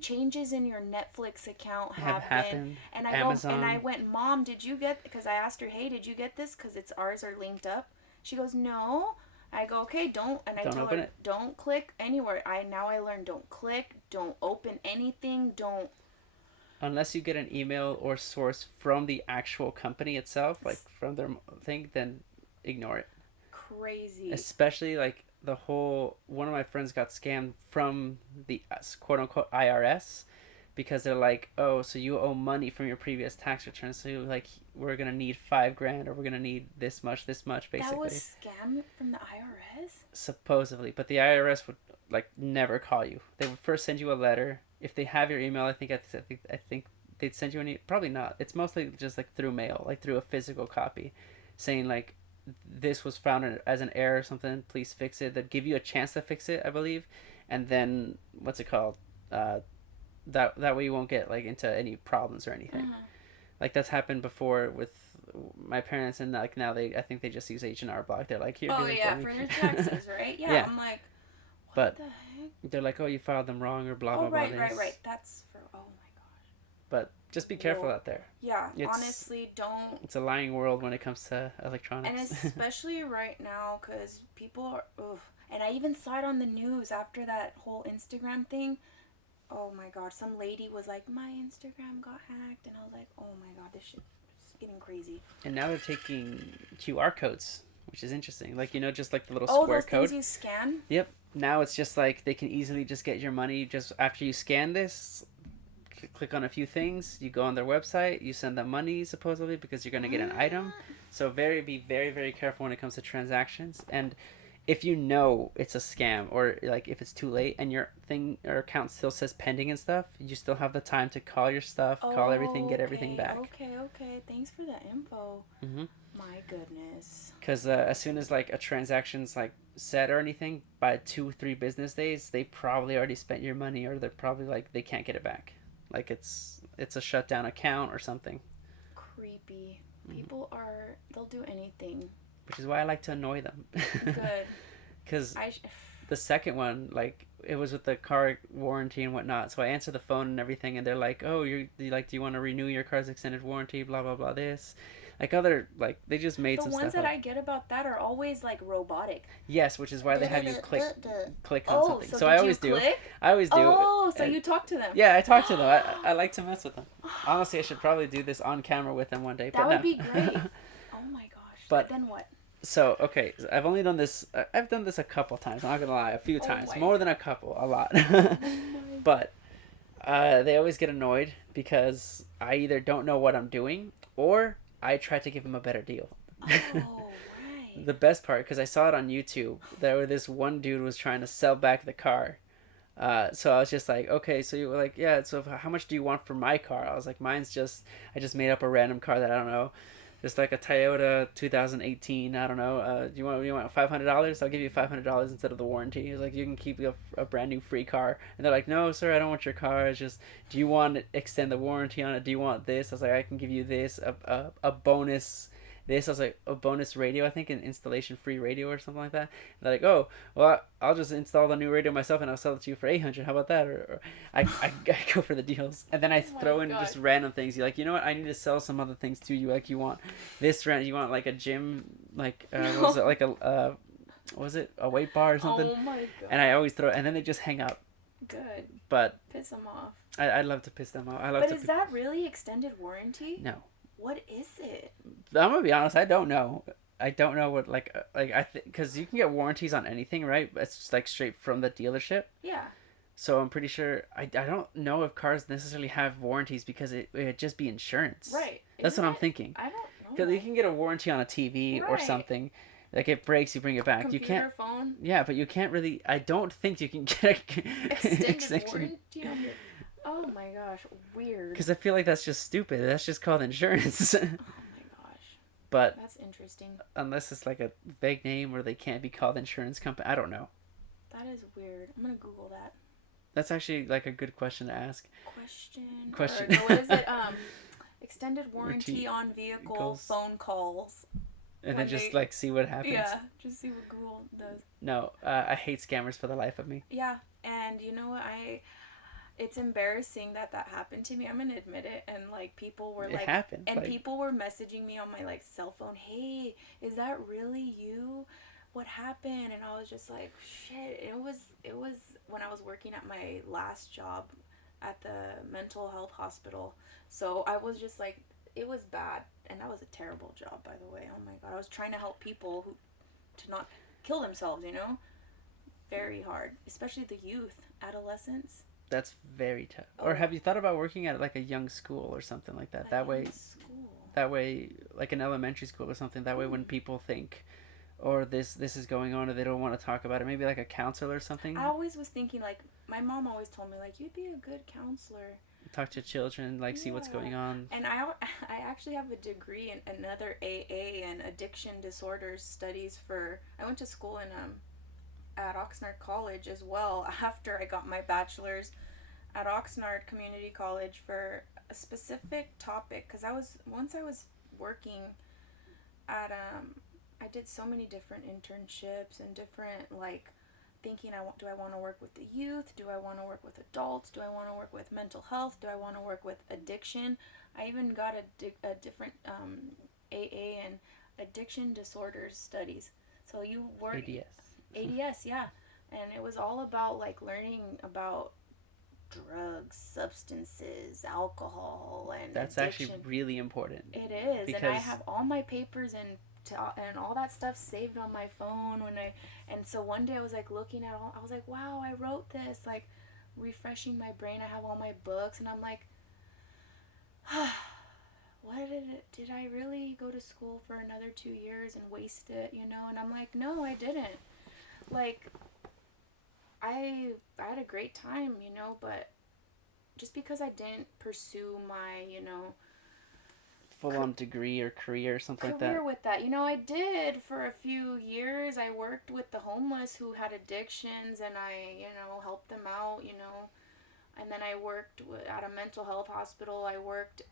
changes in your Netflix account have happened. And Amazon. I went, Mom, did you get? Because I asked her, hey, did you get this? Because ours are linked up. She goes, no. I go, okay, don't. And I tell her, don't click anywhere. I learned, don't click, don't open anything, don't. Unless you get an email or source from the actual company itself, like from their thing, then ignore it. Crazy. Especially, like, one of my friends got scammed from the quote-unquote IRS, because they're like, oh, so you owe money from your previous tax return, so like, we're gonna need $5,000, or we're gonna need this much, basically. That was scam from the IRS? Supposedly, but the IRS would, like, never call you. They would first send you a letter. If they have your email, I think they'd send you probably not. It's mostly just, like, through mail, like through a physical copy. saying like this was found as an error or something, please fix it. That give you a chance to fix it, I believe, and then what's it called? Uh, that way you won't get like into any problems or anything. Like that's happened before with my parents, and like now I think they just use H&R Block. They're like, here, Oh do it yeah, for for me. their taxes, right? Yeah, Yeah. I'm like, what But the heck? they're like, oh, you filed them wrong or blah Oh blah blah. right. That's for, oh my gosh. But just be careful Whoa. out there. Yeah, It's honestly, don't. it's a lying world when it comes to electronics. And especially right now, because people are, ugh. And I even saw it on the news after that whole Instagram thing. Oh my god, some lady was like, my Instagram got hacked, and I was like, oh my god, this shit is getting crazy. And now they're taking QR codes, which is interesting. Like, just like the little Oh, square those code. things you scan? Yep. Now it's just like they can easily just get your money just after you scan this. Click on a few things. You go on their website. You send them money supposedly because you're gonna get an item. So be very very careful when it comes to transactions. And if you know it's a scam, or like if it's too late and your thing or account still says pending and stuff, you still have the time to call your stuff, call everything, get everything back. Okay. Thanks for the info. Mm-hmm. My goodness. Because as soon as like a transaction's like set or anything, by 2-3 business days, they probably already spent your money, or they're probably like they can't get it back. Like it's a shut down account or something. Creepy. People are, they'll do anything. Which is why I like to annoy them. Good. Because the second one, like, it was with the car warranty and whatnot. So I answer the phone and everything, and they're like, "Oh, do you want to renew your car's extended warranty? Blah blah blah." This, like they just made some stuff. The ones that I get about that are always like robotic. Yes, which is why they have you click on Oh, something. so So I always do. I always do. Oh, so you talk to them. Yeah, I talk to them. I like to mess with them. Honestly, I should probably do this on camera with them one day. That but would no. be great. Oh my gosh. But then what? So, okay, I've only done this, I've done this a couple times, I'm not gonna lie, a few times, more than a couple, a lot. But they always get annoyed because I either don't know what I'm doing, or I try to give them a better deal. Oh, right. The best part, because I saw it on YouTube, this one dude was trying to sell back the car. So I was just like, okay, so you were like, yeah, so how much do you want for my car? I was like, I just made up a random car that I don't know. Just like a Toyota 2018, I don't know. Do you want $500? I'll give you $500 instead of the warranty. He's like, you can keep a brand new free car. And they're like, no, sir, I don't want your car. It's just, do you want to extend the warranty on it? Do you want this? I was like, I can give you this, a bonus. This, I was like, a bonus radio, I think, an installation free radio or something like that. And they're like, oh, well, I'll just install the new radio myself and I'll sell it to you for $800. How about that? Or I go for the deals. And then I throw in just random things. You're like, you know what? I need to sell some other things to you. Like, you want this rent? You want like a gym? Like, was it like a weight bar or something? Oh my god. And I always throw, and then they just hang up. Good. But piss them off. I love to piss them off. But is that really extended warranty? No. What is it? I'm gonna be honest. I don't know. I don't know what because you can get warranties on anything, right? It's just like straight from the dealership. Yeah. So I'm pretty sure I don't know if cars necessarily have warranties because it'd just be insurance. Right. That's what I'm thinking. I don't know. Because you can get a warranty on a TV or something. Like it breaks, you bring it back. Computer, you can't. Phone. Yeah, but you can't really. I don't think you can get a extended warranty on your. Oh my gosh, weird. Because I feel like that's just stupid. That's just called insurance. Oh my gosh. But that's interesting. Unless it's like a vague name where they can't be called insurance company, I don't know. That is weird. I'm gonna Google that. That's actually like a good question to ask. Question. Or, no, what is it? Extended warranty on vehicle phone calls. And then just like see what happens. Yeah, just see what Google does. No, I hate scammers for the life of me. Yeah, and you know what? It's embarrassing that happened to me. I'm gonna admit it. And like people were like, happened. And people were messaging me on my like cell phone. Hey, is that really you? What happened? And I was just like, shit. It was when I was working at my last job at the mental health hospital. So I was just like, it was bad, and that was a terrible job, by the way. Oh my god, I was trying to help people to not kill themselves. Very hard, especially the youth, adolescents. That's very tough. Or have you thought about working at like a young school or something like that? That way, like an elementary school or something. That way, when people think, or this is going on, or they don't want to talk about it, maybe like a counselor or something. I always was thinking, like, my mom always told me, like, you'd be a good counselor. Talk to children, like see what's going on. And I actually have a degree in another AA and addiction disorders studies for. I went to school in at Oxnard College as well after I got my bachelor's at Oxnard Community College for a specific topic because I was working at I did so many different internships and different like thinking do I want to work with the youth, do I want to work with adults, do I want to work with mental health, do I want to work with addiction. I even got a different AA and addiction disorders studies. So you work ADS, yeah. And it was all about like learning about drugs, substances, alcohol, and that's addiction. actually really important. It is, because... and I have all my papers and all that stuff saved on my phone and so one day I was like looking at I was like, wow, I wrote this, like refreshing my brain. I have all my books and I'm like, did I really go to school for another 2 years and waste it, you know? And I'm like, no, I didn't. Like, I had a great time, you know, but just because I didn't pursue my, you know, full-on degree or career or something like that. Career with that. You know, I did for a few years. I worked with the homeless who had addictions and I, you know, helped them out, you know. And then I worked at a mental health hospital. I worked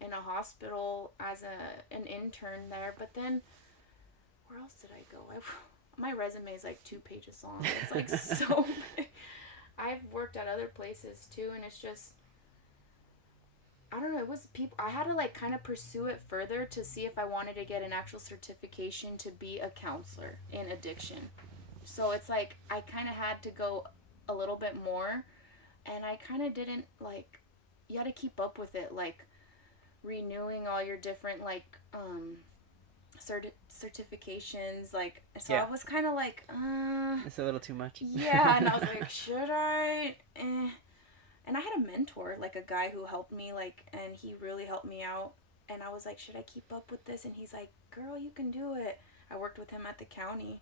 in a hospital as an intern there. But then, where else did I go? My resume is like 2 pages long. It's like so big. I've worked at other places too, and it's just, I don't know, it was people, I had to like kind of pursue it further to see if I wanted to get an actual certification to be a counselor in addiction. So it's like, I kind of had to go a little bit more, and I kind of didn't, like, you had to keep up with it, like, renewing all your different, like, certifications, like, so yeah. I was kind of like, it's a little too much. Yeah, and I was like, should I? And I had a mentor, like a guy who helped me, like, and he really helped me out. And I was like, should I keep up with this? And he's like, girl, you can do it. I worked with him at the county.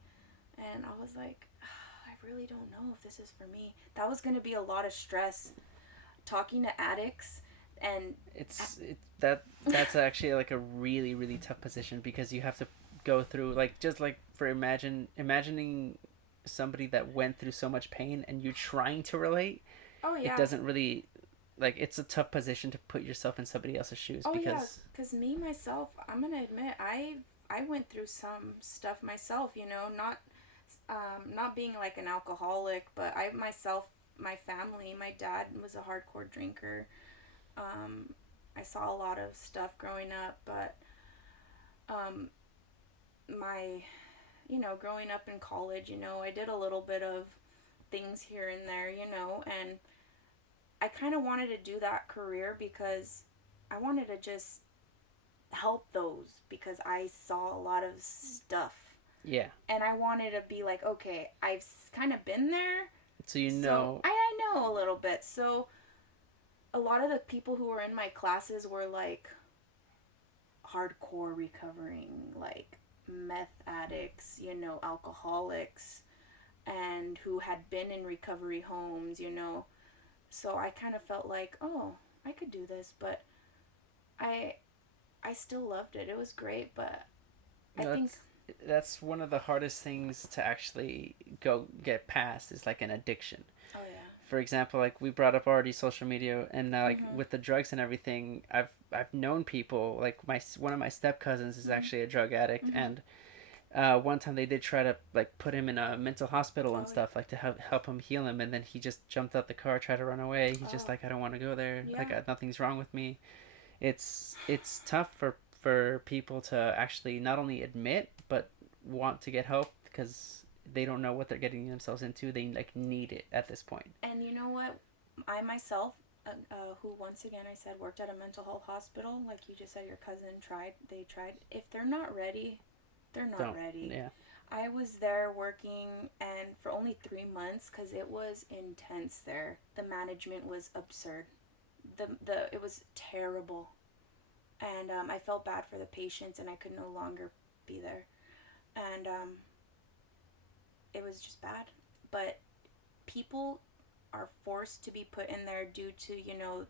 And I was like, I really don't know if this is for me. That was going to be a lot of stress, talking to addicts. And that's actually like a really, really tough position because you have to go through, like, just like for imagining somebody that went through so much pain and you trying to relate. Oh, yeah. It doesn't really, like, it's a tough position to put yourself in somebody else's shoes. Oh, because... yeah, because me, myself, I'm going to admit, I went through some stuff myself, you know, not being, like, an alcoholic, but I, myself, my family, my dad was a hardcore drinker. I saw a lot of stuff growing up, but, growing up in college, you know, I did a little bit of things here and there, you know, and I kind of wanted to do that career because I wanted to just help those because I saw a lot of stuff. Yeah. And I wanted to be like, okay, I've kind of been there. So you know. I know a little bit. So a lot of the people who were in my classes were like hardcore recovering, like meth addicts, you know, alcoholics, and who had been in recovery homes, you know. So I kind of felt like, oh, I could do this, but I still loved it. It was great, but I think that's one of the hardest things to actually go get past is like an addiction. Oh yeah. For example, like we brought up already social media, and like with the drugs and everything, I've known people, like one of my step cousins is actually a drug addict, and one time they did try to like put him in a mental hospital and stuff, like to help him heal him, and then he just jumped out the car, tried to run away. He's just like, I don't want to go there. Yeah. Like nothing's wrong with me. It's tough for people to actually not only admit but want to get help because they don't know what they're getting themselves into. They like need it at this point. And you know what? I myself, who once again I said worked at a mental health hospital, like you just said, your cousin tried. They tried. If they're not ready, they're not ready. Yeah. I was there working and for only 3 months because it was intense there. The management was absurd. It was terrible. And I felt bad for the patients and I could no longer be there. And it was just bad. But people are forced to be put in there due to, you know,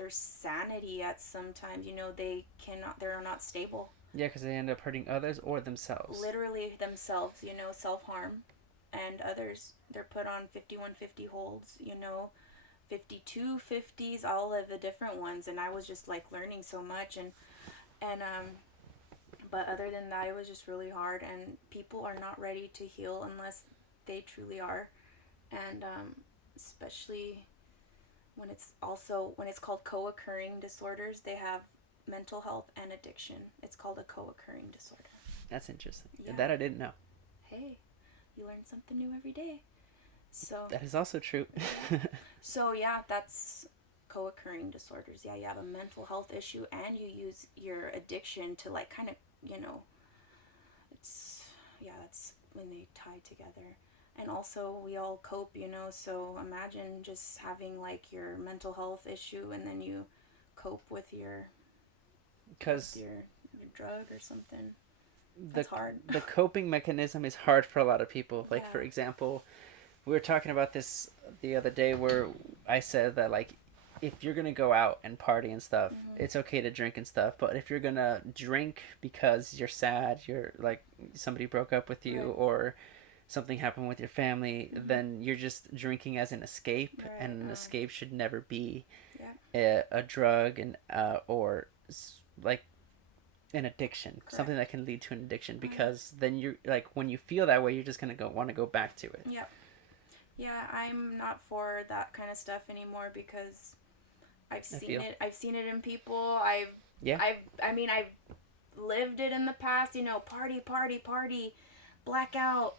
their sanity at sometimes. You know, they're not stable. Yeah, because they end up hurting others or themselves. Literally themselves, you know, self harm, and others. They're put on 5150 holds, you know, 5250s, all of the different ones, and I was just like learning so much, and but other than that, it was just really hard, and people are not ready to heal unless they truly are, and especially when it's called co-occurring disorders, they have mental health and addiction. It's called a co-occurring disorder. That's interesting. Yeah. That I didn't know. Hey, you learn something new every day. So that is also true. So yeah, that's co-occurring disorders. Yeah, you have a mental health issue and you use your addiction to like kind of, you know, that's when they tie together. And also we all cope, you know, so imagine just having like your mental health issue and then you cope with your drug or something. That's hard. The coping mechanism is hard for a lot of people. Like, for example, we were talking about this the other day where I said that, like, if you're going to go out and party and stuff, it's okay to drink and stuff. But if you're going to drink because you're sad, you're, like, somebody broke up with you or something happened with your family, then you're just drinking as an escape. And an escape should never be a drug and or, like, an addiction. Something that can lead to an addiction. Because then you're, like, when you feel that way, you're just going to want to go back to it. Yeah, I'm not for that kind of stuff anymore because I've seen it in people. I've lived it in the past, you know, party, blackout,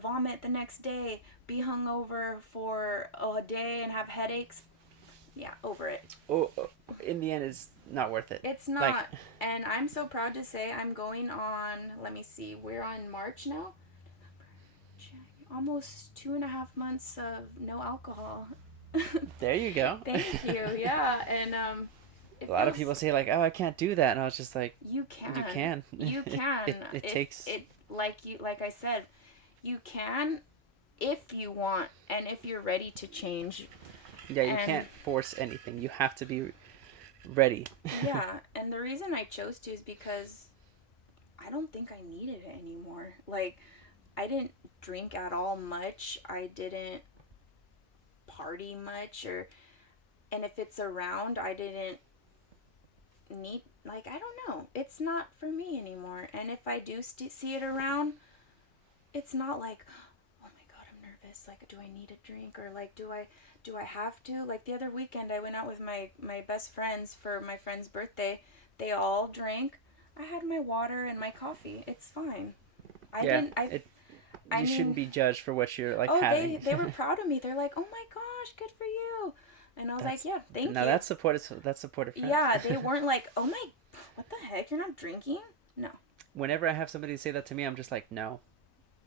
vomit the next day, be hungover for a day and have headaches. Yeah, over it. Oh, in the end, it's not worth it. It's not. Like, and I'm so proud to say I'm going on, let me see, we're on March now. Almost 2.5 months of no alcohol. There you go. Thank you. Yeah, and a lot of people say like, "Oh, I can't do that," and I was just like, "You can. You can. You can. it takes it like I said, you can if you want and if you're ready to change." Yeah, you can't force anything. You have to be ready. Yeah, and the reason I chose to is because I don't think I needed it anymore. Like, I didn't drink at all much. I didn't party much, and if it's around, I didn't need, like, I don't know. It's not for me anymore. And if I do see it around, it's not like, oh my God, I'm nervous. Like, do I need a drink? Or like, do I have to? Like the other weekend, I went out with my best friends for my friend's birthday. They all drank. I had my water and my coffee. It's fine. You shouldn't be judged for what you're like having. They were proud of me. They're like, "Oh my gosh, good for you," and I was like, "Yeah, thank you." Now that's supportive. That's supportive friends. Yeah, they weren't like, "Oh my, what the heck? You're not drinking?" No. Whenever I have somebody say that to me, I'm just like, no.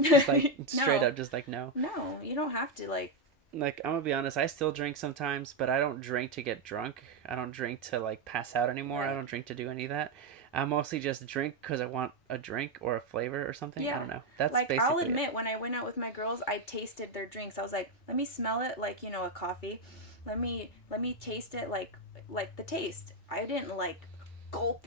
Just like straight up, just like no. No, you don't have to like. Like, I'm gonna be honest, I still drink sometimes, but I don't drink to get drunk. I don't drink to like pass out anymore. Right. I don't drink to do any of that. I mostly just drink because I want a drink or a flavor or something. Yeah. I don't know. That's like, basically I'll admit, when I went out with my girls, I tasted their drinks. I was like, let me smell it like, you know, a coffee. Let me taste it like the taste. I didn't like gulp.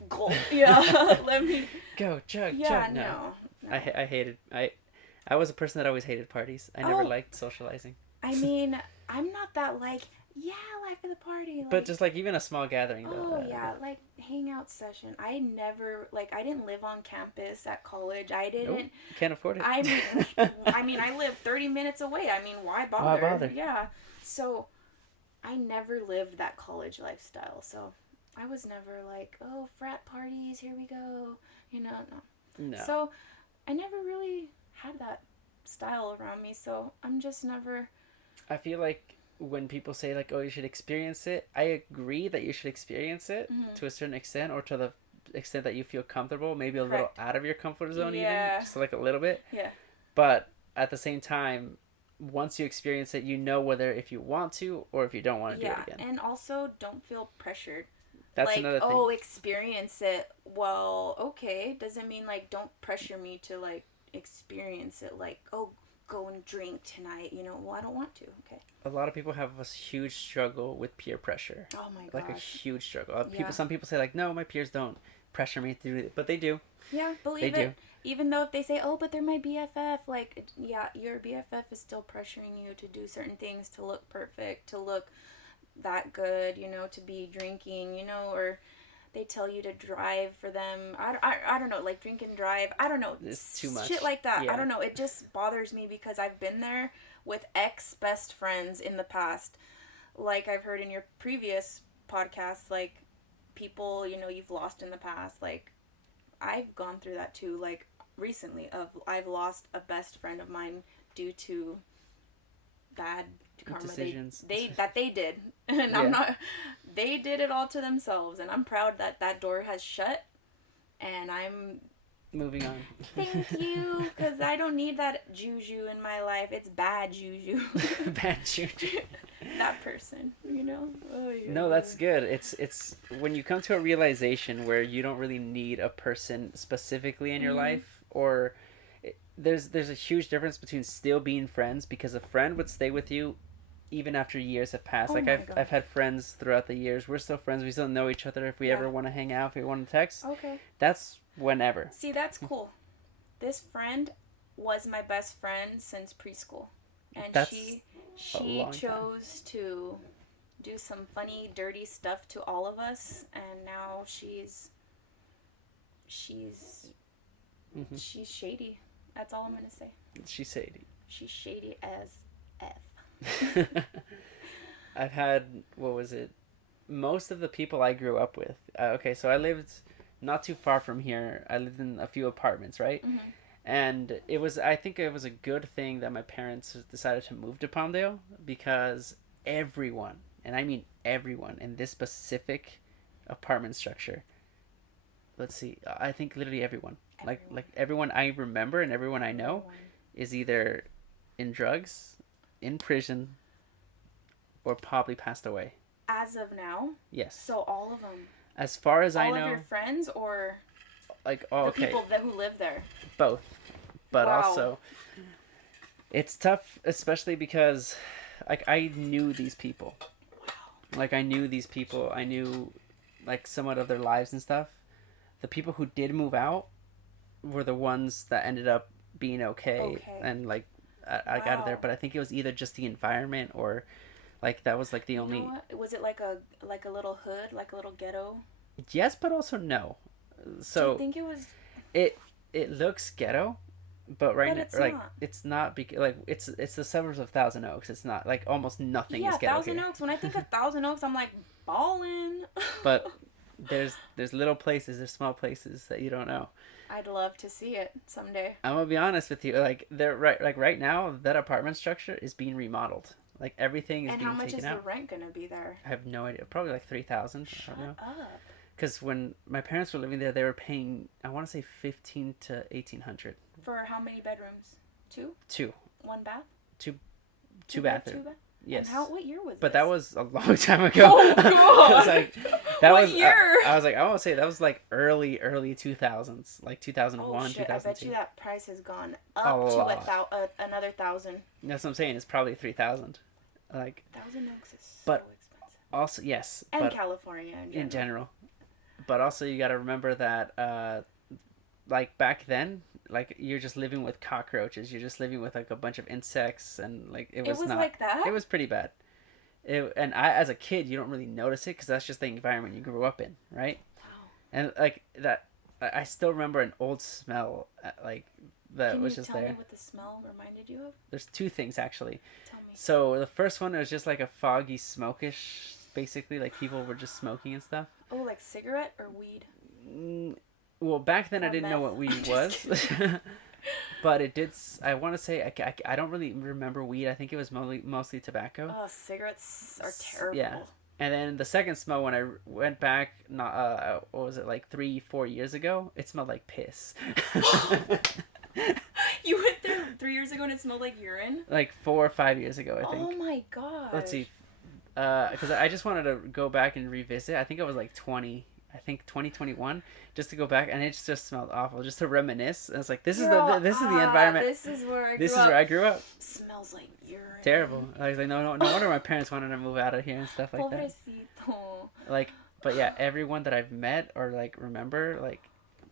Yeah, let me go chug. No. I hated. I was a person that always hated parties. I never liked socializing. I mean, I'm not that like, yeah, life of the party. Like, but just like even a small gathering though. Oh yeah, like hangout session. I didn't live on campus at college. I didn't. Nope, can't afford it. I mean, I live 30 minutes away. I mean, why bother? Why bother? Yeah. So, I never lived that college lifestyle. So, I was never like, oh, frat parties, here we go. You know, no. So, I never really had that style around me. So, I'm just never. I feel like when people say like, oh, you should experience it, I agree that you should experience it to a certain extent, or to the extent that you feel comfortable, maybe a little out of your comfort zone, even just like a little bit. Yeah. But at the same time, once you experience it, you know whether if you want to or if you don't want to do it again. And also don't feel pressured. That's like, another thing. Oh, experience it. Well, okay. Doesn't mean like don't pressure me to like experience it. Like, oh, go and drink tonight. You know, well, I don't want to. Okay. A lot of people have a huge struggle with peer pressure. Oh my gosh. Like a huge struggle. Yeah. Some people say like, no, my peers don't pressure me to do it, but they do. Yeah, believe They it. do. Even though if they say, oh, but they're my BFF, like, yeah, your BFF is still pressuring you to do certain things, to look perfect, to look that good, you know, to be drinking, you know, or they tell you to drive for them. I don't know, like drink and drive. I don't know. It's too much. Shit like that. Yeah. I don't know. It just bothers me because I've been there with ex-best friends in the past. Like I've heard in your previous podcasts, like people, you know, you've lost in the past. Like I've gone through that too. Like recently, I've lost a best friend of mine due to bad karma decisions they did, and Yeah. I'm not. They did it all to themselves, and I'm proud that that door has shut. And I'm Moving on. thank you, because I don't need that juju in my life. It's bad juju. Bad juju. That person, you know. Oh, yeah. No, that's good. It's when you come to a realization where you don't really need a person specifically in your life, or there's a huge difference between still being friends, because a friend would stay with you even after years have passed. Oh Like my I've had friends throughout the years. We're still friends. We still know each other. If we Yeah. ever want to hang out, if we want to text, Okay. that's whenever. See, that's cool. This friend was my best friend since preschool, and That's she long time. chose to do some funny, dirty stuff to all of us, and now she's Mhm. she's shady. That's all I'm gonna say. She's shady. She's shady as F. I've had, what was it? Most of the people I grew up with. Okay, so I lived not too far from here. I lived in a few apartments, right? Mhm. And I think it was a good thing that my parents decided to move to Palmdale, because everyone, and I mean everyone, in this specific apartment structure, let's see, I think literally everyone. Like everyone I remember and everyone I know is either in drugs, in prison, or probably passed away. As of now, Yes. so all of them. As far as I All know, of your friends or like, the okay, people who live there. both. But Wow. also, it's tough, especially because, like, I knew these people. Like, I knew these people. I knew, like, somewhat of their lives and stuff. The people who did move out were the ones that ended up being okay. And, like, I got out of there. Wow. But I think it was either just the environment, or, like, that was, like, the only... You know what? Was it like a little hood, like a little ghetto? Yes, but also no. Do So you think it was? it looks ghetto, but right But now, it's like, not. it's not, because like it's the suburbs of Thousand Oaks. It's not, like, almost nothing Yeah, is ghetto Thousand here. Oaks. When I think of Thousand Oaks, I'm like ballin'. But there's little places, there's small places that you don't know. I'd love to see it someday. I'm gonna be honest with you, like, right now, that apartment structure is being remodeled. Like, everything is And being how much taken is out. the rent gonna be there? I have no idea. Probably like 3,000. I Shut don't know. up. Because when my parents were living there, they were paying, I want to say, 1,500 to 1,800. For how many bedrooms? Two? One bath? Two Two bathroom. bath? Yes. And what year was But this? that was a long time ago. Oh, God. I was like, that What was year? I was like, I want to say that was like early 2000s, like 2001, Oh shit! I 2002. bet you that price has gone A up to lot. another 1,000. That's what I'm saying. It's probably 3,000. Like, Thousand Oaks is so But- expensive. also, yes, And but California in general. But also, you got to remember that, like, back then, like, you're just living with cockroaches. You're just living with, like, a bunch of insects, and, like, it was not like that? It was pretty bad. And I, as a kid, you don't really notice it because that's just the environment you grew up in, right? Wow. And, like, that, I still remember an old smell, like, that Can was you just tell there. me what the smell reminded you of? There's two things, actually. Tell me. So the first one was just like a foggy smokish, basically, like people were just smoking and stuff. Oh, like cigarette or weed? Well, back then I Or didn't know meth. what weed I'm was. just But it did, I want to say, I don't really remember weed. I think it was mostly tobacco. Oh, cigarettes are terrible. Yeah. And then the second smell, when I went back, not what was it, like 3-4 years ago, it smelled like piss. You went there 3 years ago and it smelled like urine? Like 4 or 5 years ago, I think. Oh my god. Let's see. Because I just wanted to go back and revisit. I think I was like 20. I think 2021, just to go back, and it just smelled awful. Just to reminisce, and it's like this Girl, is the environment. This is where I grew This is up. where I grew up. Smells like urine. Terrible. I was like, no wonder my parents wanted to move out of here and stuff like that. Pobrecito. Like, but yeah, everyone that I've met or like remember, like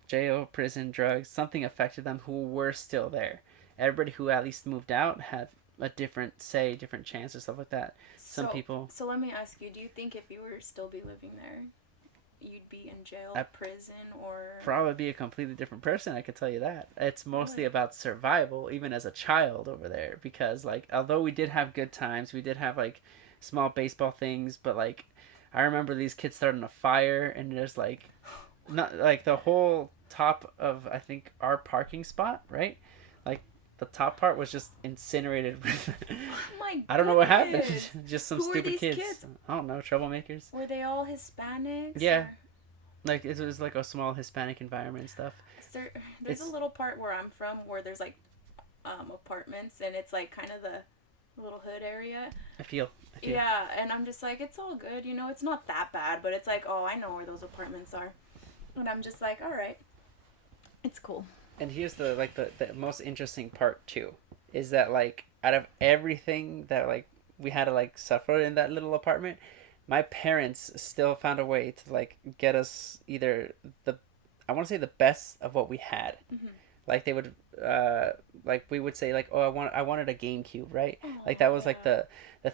jail, prison, drugs, something affected them who were still there. Everybody who at least moved out had a different different chance or stuff like that. Some people. So let me ask you: do you think if you were still be living there, you'd be in jail, prison, or probably be a completely different person? I could tell you that. It's mostly about survival, even as a child over there, because like although we did have good times, we did have like small baseball things, but like I remember these kids starting a fire, and there's like not like the whole top of I think our parking spot, right? Like the top part was just incinerated with oh my I don't know what happened. Just some Who stupid are these kids. I don't know, troublemakers. Were they all Hispanics? Yeah. Or? Like it was like a small Hispanic environment and stuff. There's a little part where I'm from where there's like apartments, and it's like kind of the little hood area. I feel. Yeah, and I'm just like, it's all good, you know, it's not that bad, but it's like, oh, I know where those apartments are. And I'm just like, all right, it's cool. And here's the most interesting part too, is that like out of everything that like we had to like suffer in that little apartment, my parents still found a way to like get us either I want to say the best of what we had. Mm-hmm. Like they would like we would say like, oh, I wanted a GameCube, right? Oh, like that was like the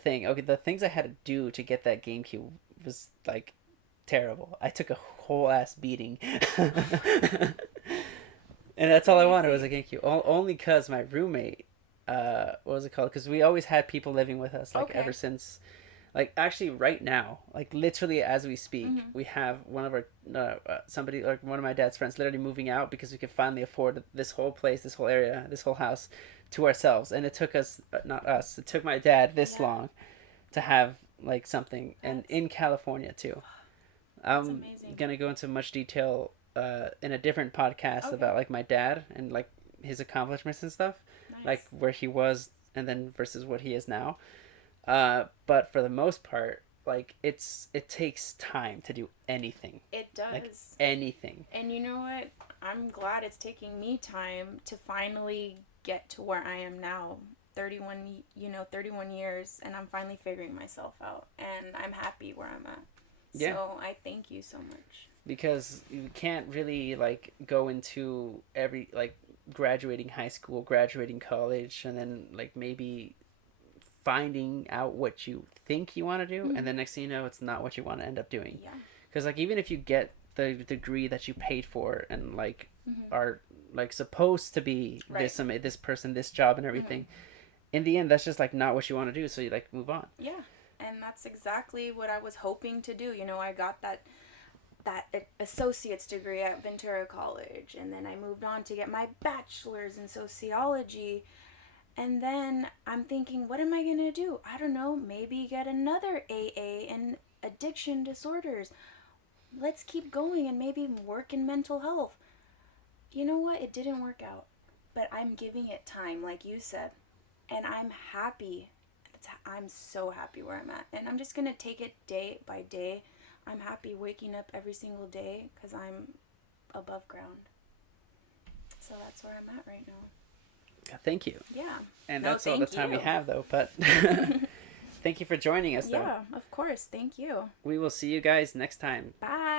thing. Okay, the things I had to do to get that GameCube was like terrible. I took a whole ass beating. And that's all I wanted was a GameCube. Only because my roommate, what was it called? Because we always had people living with us, like ever since, like actually right now, like literally as we speak, we have one of our somebody like one of my dad's friends literally moving out because we could finally afford this whole place, this whole area, this whole house to ourselves, and it took us, not us, it took my dad this long to have like something, and in California too. I'm gonna go into much detail in a different podcast about like my dad and like his accomplishments and stuff, like where he was and then versus what he is now. But for the most part, like it takes time to do anything. It does. Like anything. And you know what? I'm glad it's taking me time to finally get to where I am now. 31 years, and I'm finally figuring myself out, and I'm happy where I'm at. Yeah. So I thank you so much. Because you can't really like go into every like graduating high school, graduating college, and then like maybe finding out what you think you want to do, and then next thing you know, it's not what you want to end up doing. Yeah. Because like even if you get the degree that you paid for and like are like supposed to be this person, this job, and everything, in the end, that's just like not what you want to do. So you like move on. Yeah. And that's exactly what I was hoping to do. You know, I got that associate's degree at Ventura College, and then I moved on to get my bachelor's in sociology, and then I'm thinking, what am I gonna do? I don't know, maybe get another AA in addiction disorders. Let's keep going and maybe work in mental health. You know what? It didn't work out, but I'm giving it time, like you said, and I'm happy. I'm so happy where I'm at, and I'm just gonna take it day by day. I'm happy waking up every single day because I'm above ground. So that's where I'm at right now. Thank you. Yeah. And that's all the time we have, though. But thank you for joining us, though. Yeah, of course. Thank you. We will see you guys next time. Bye.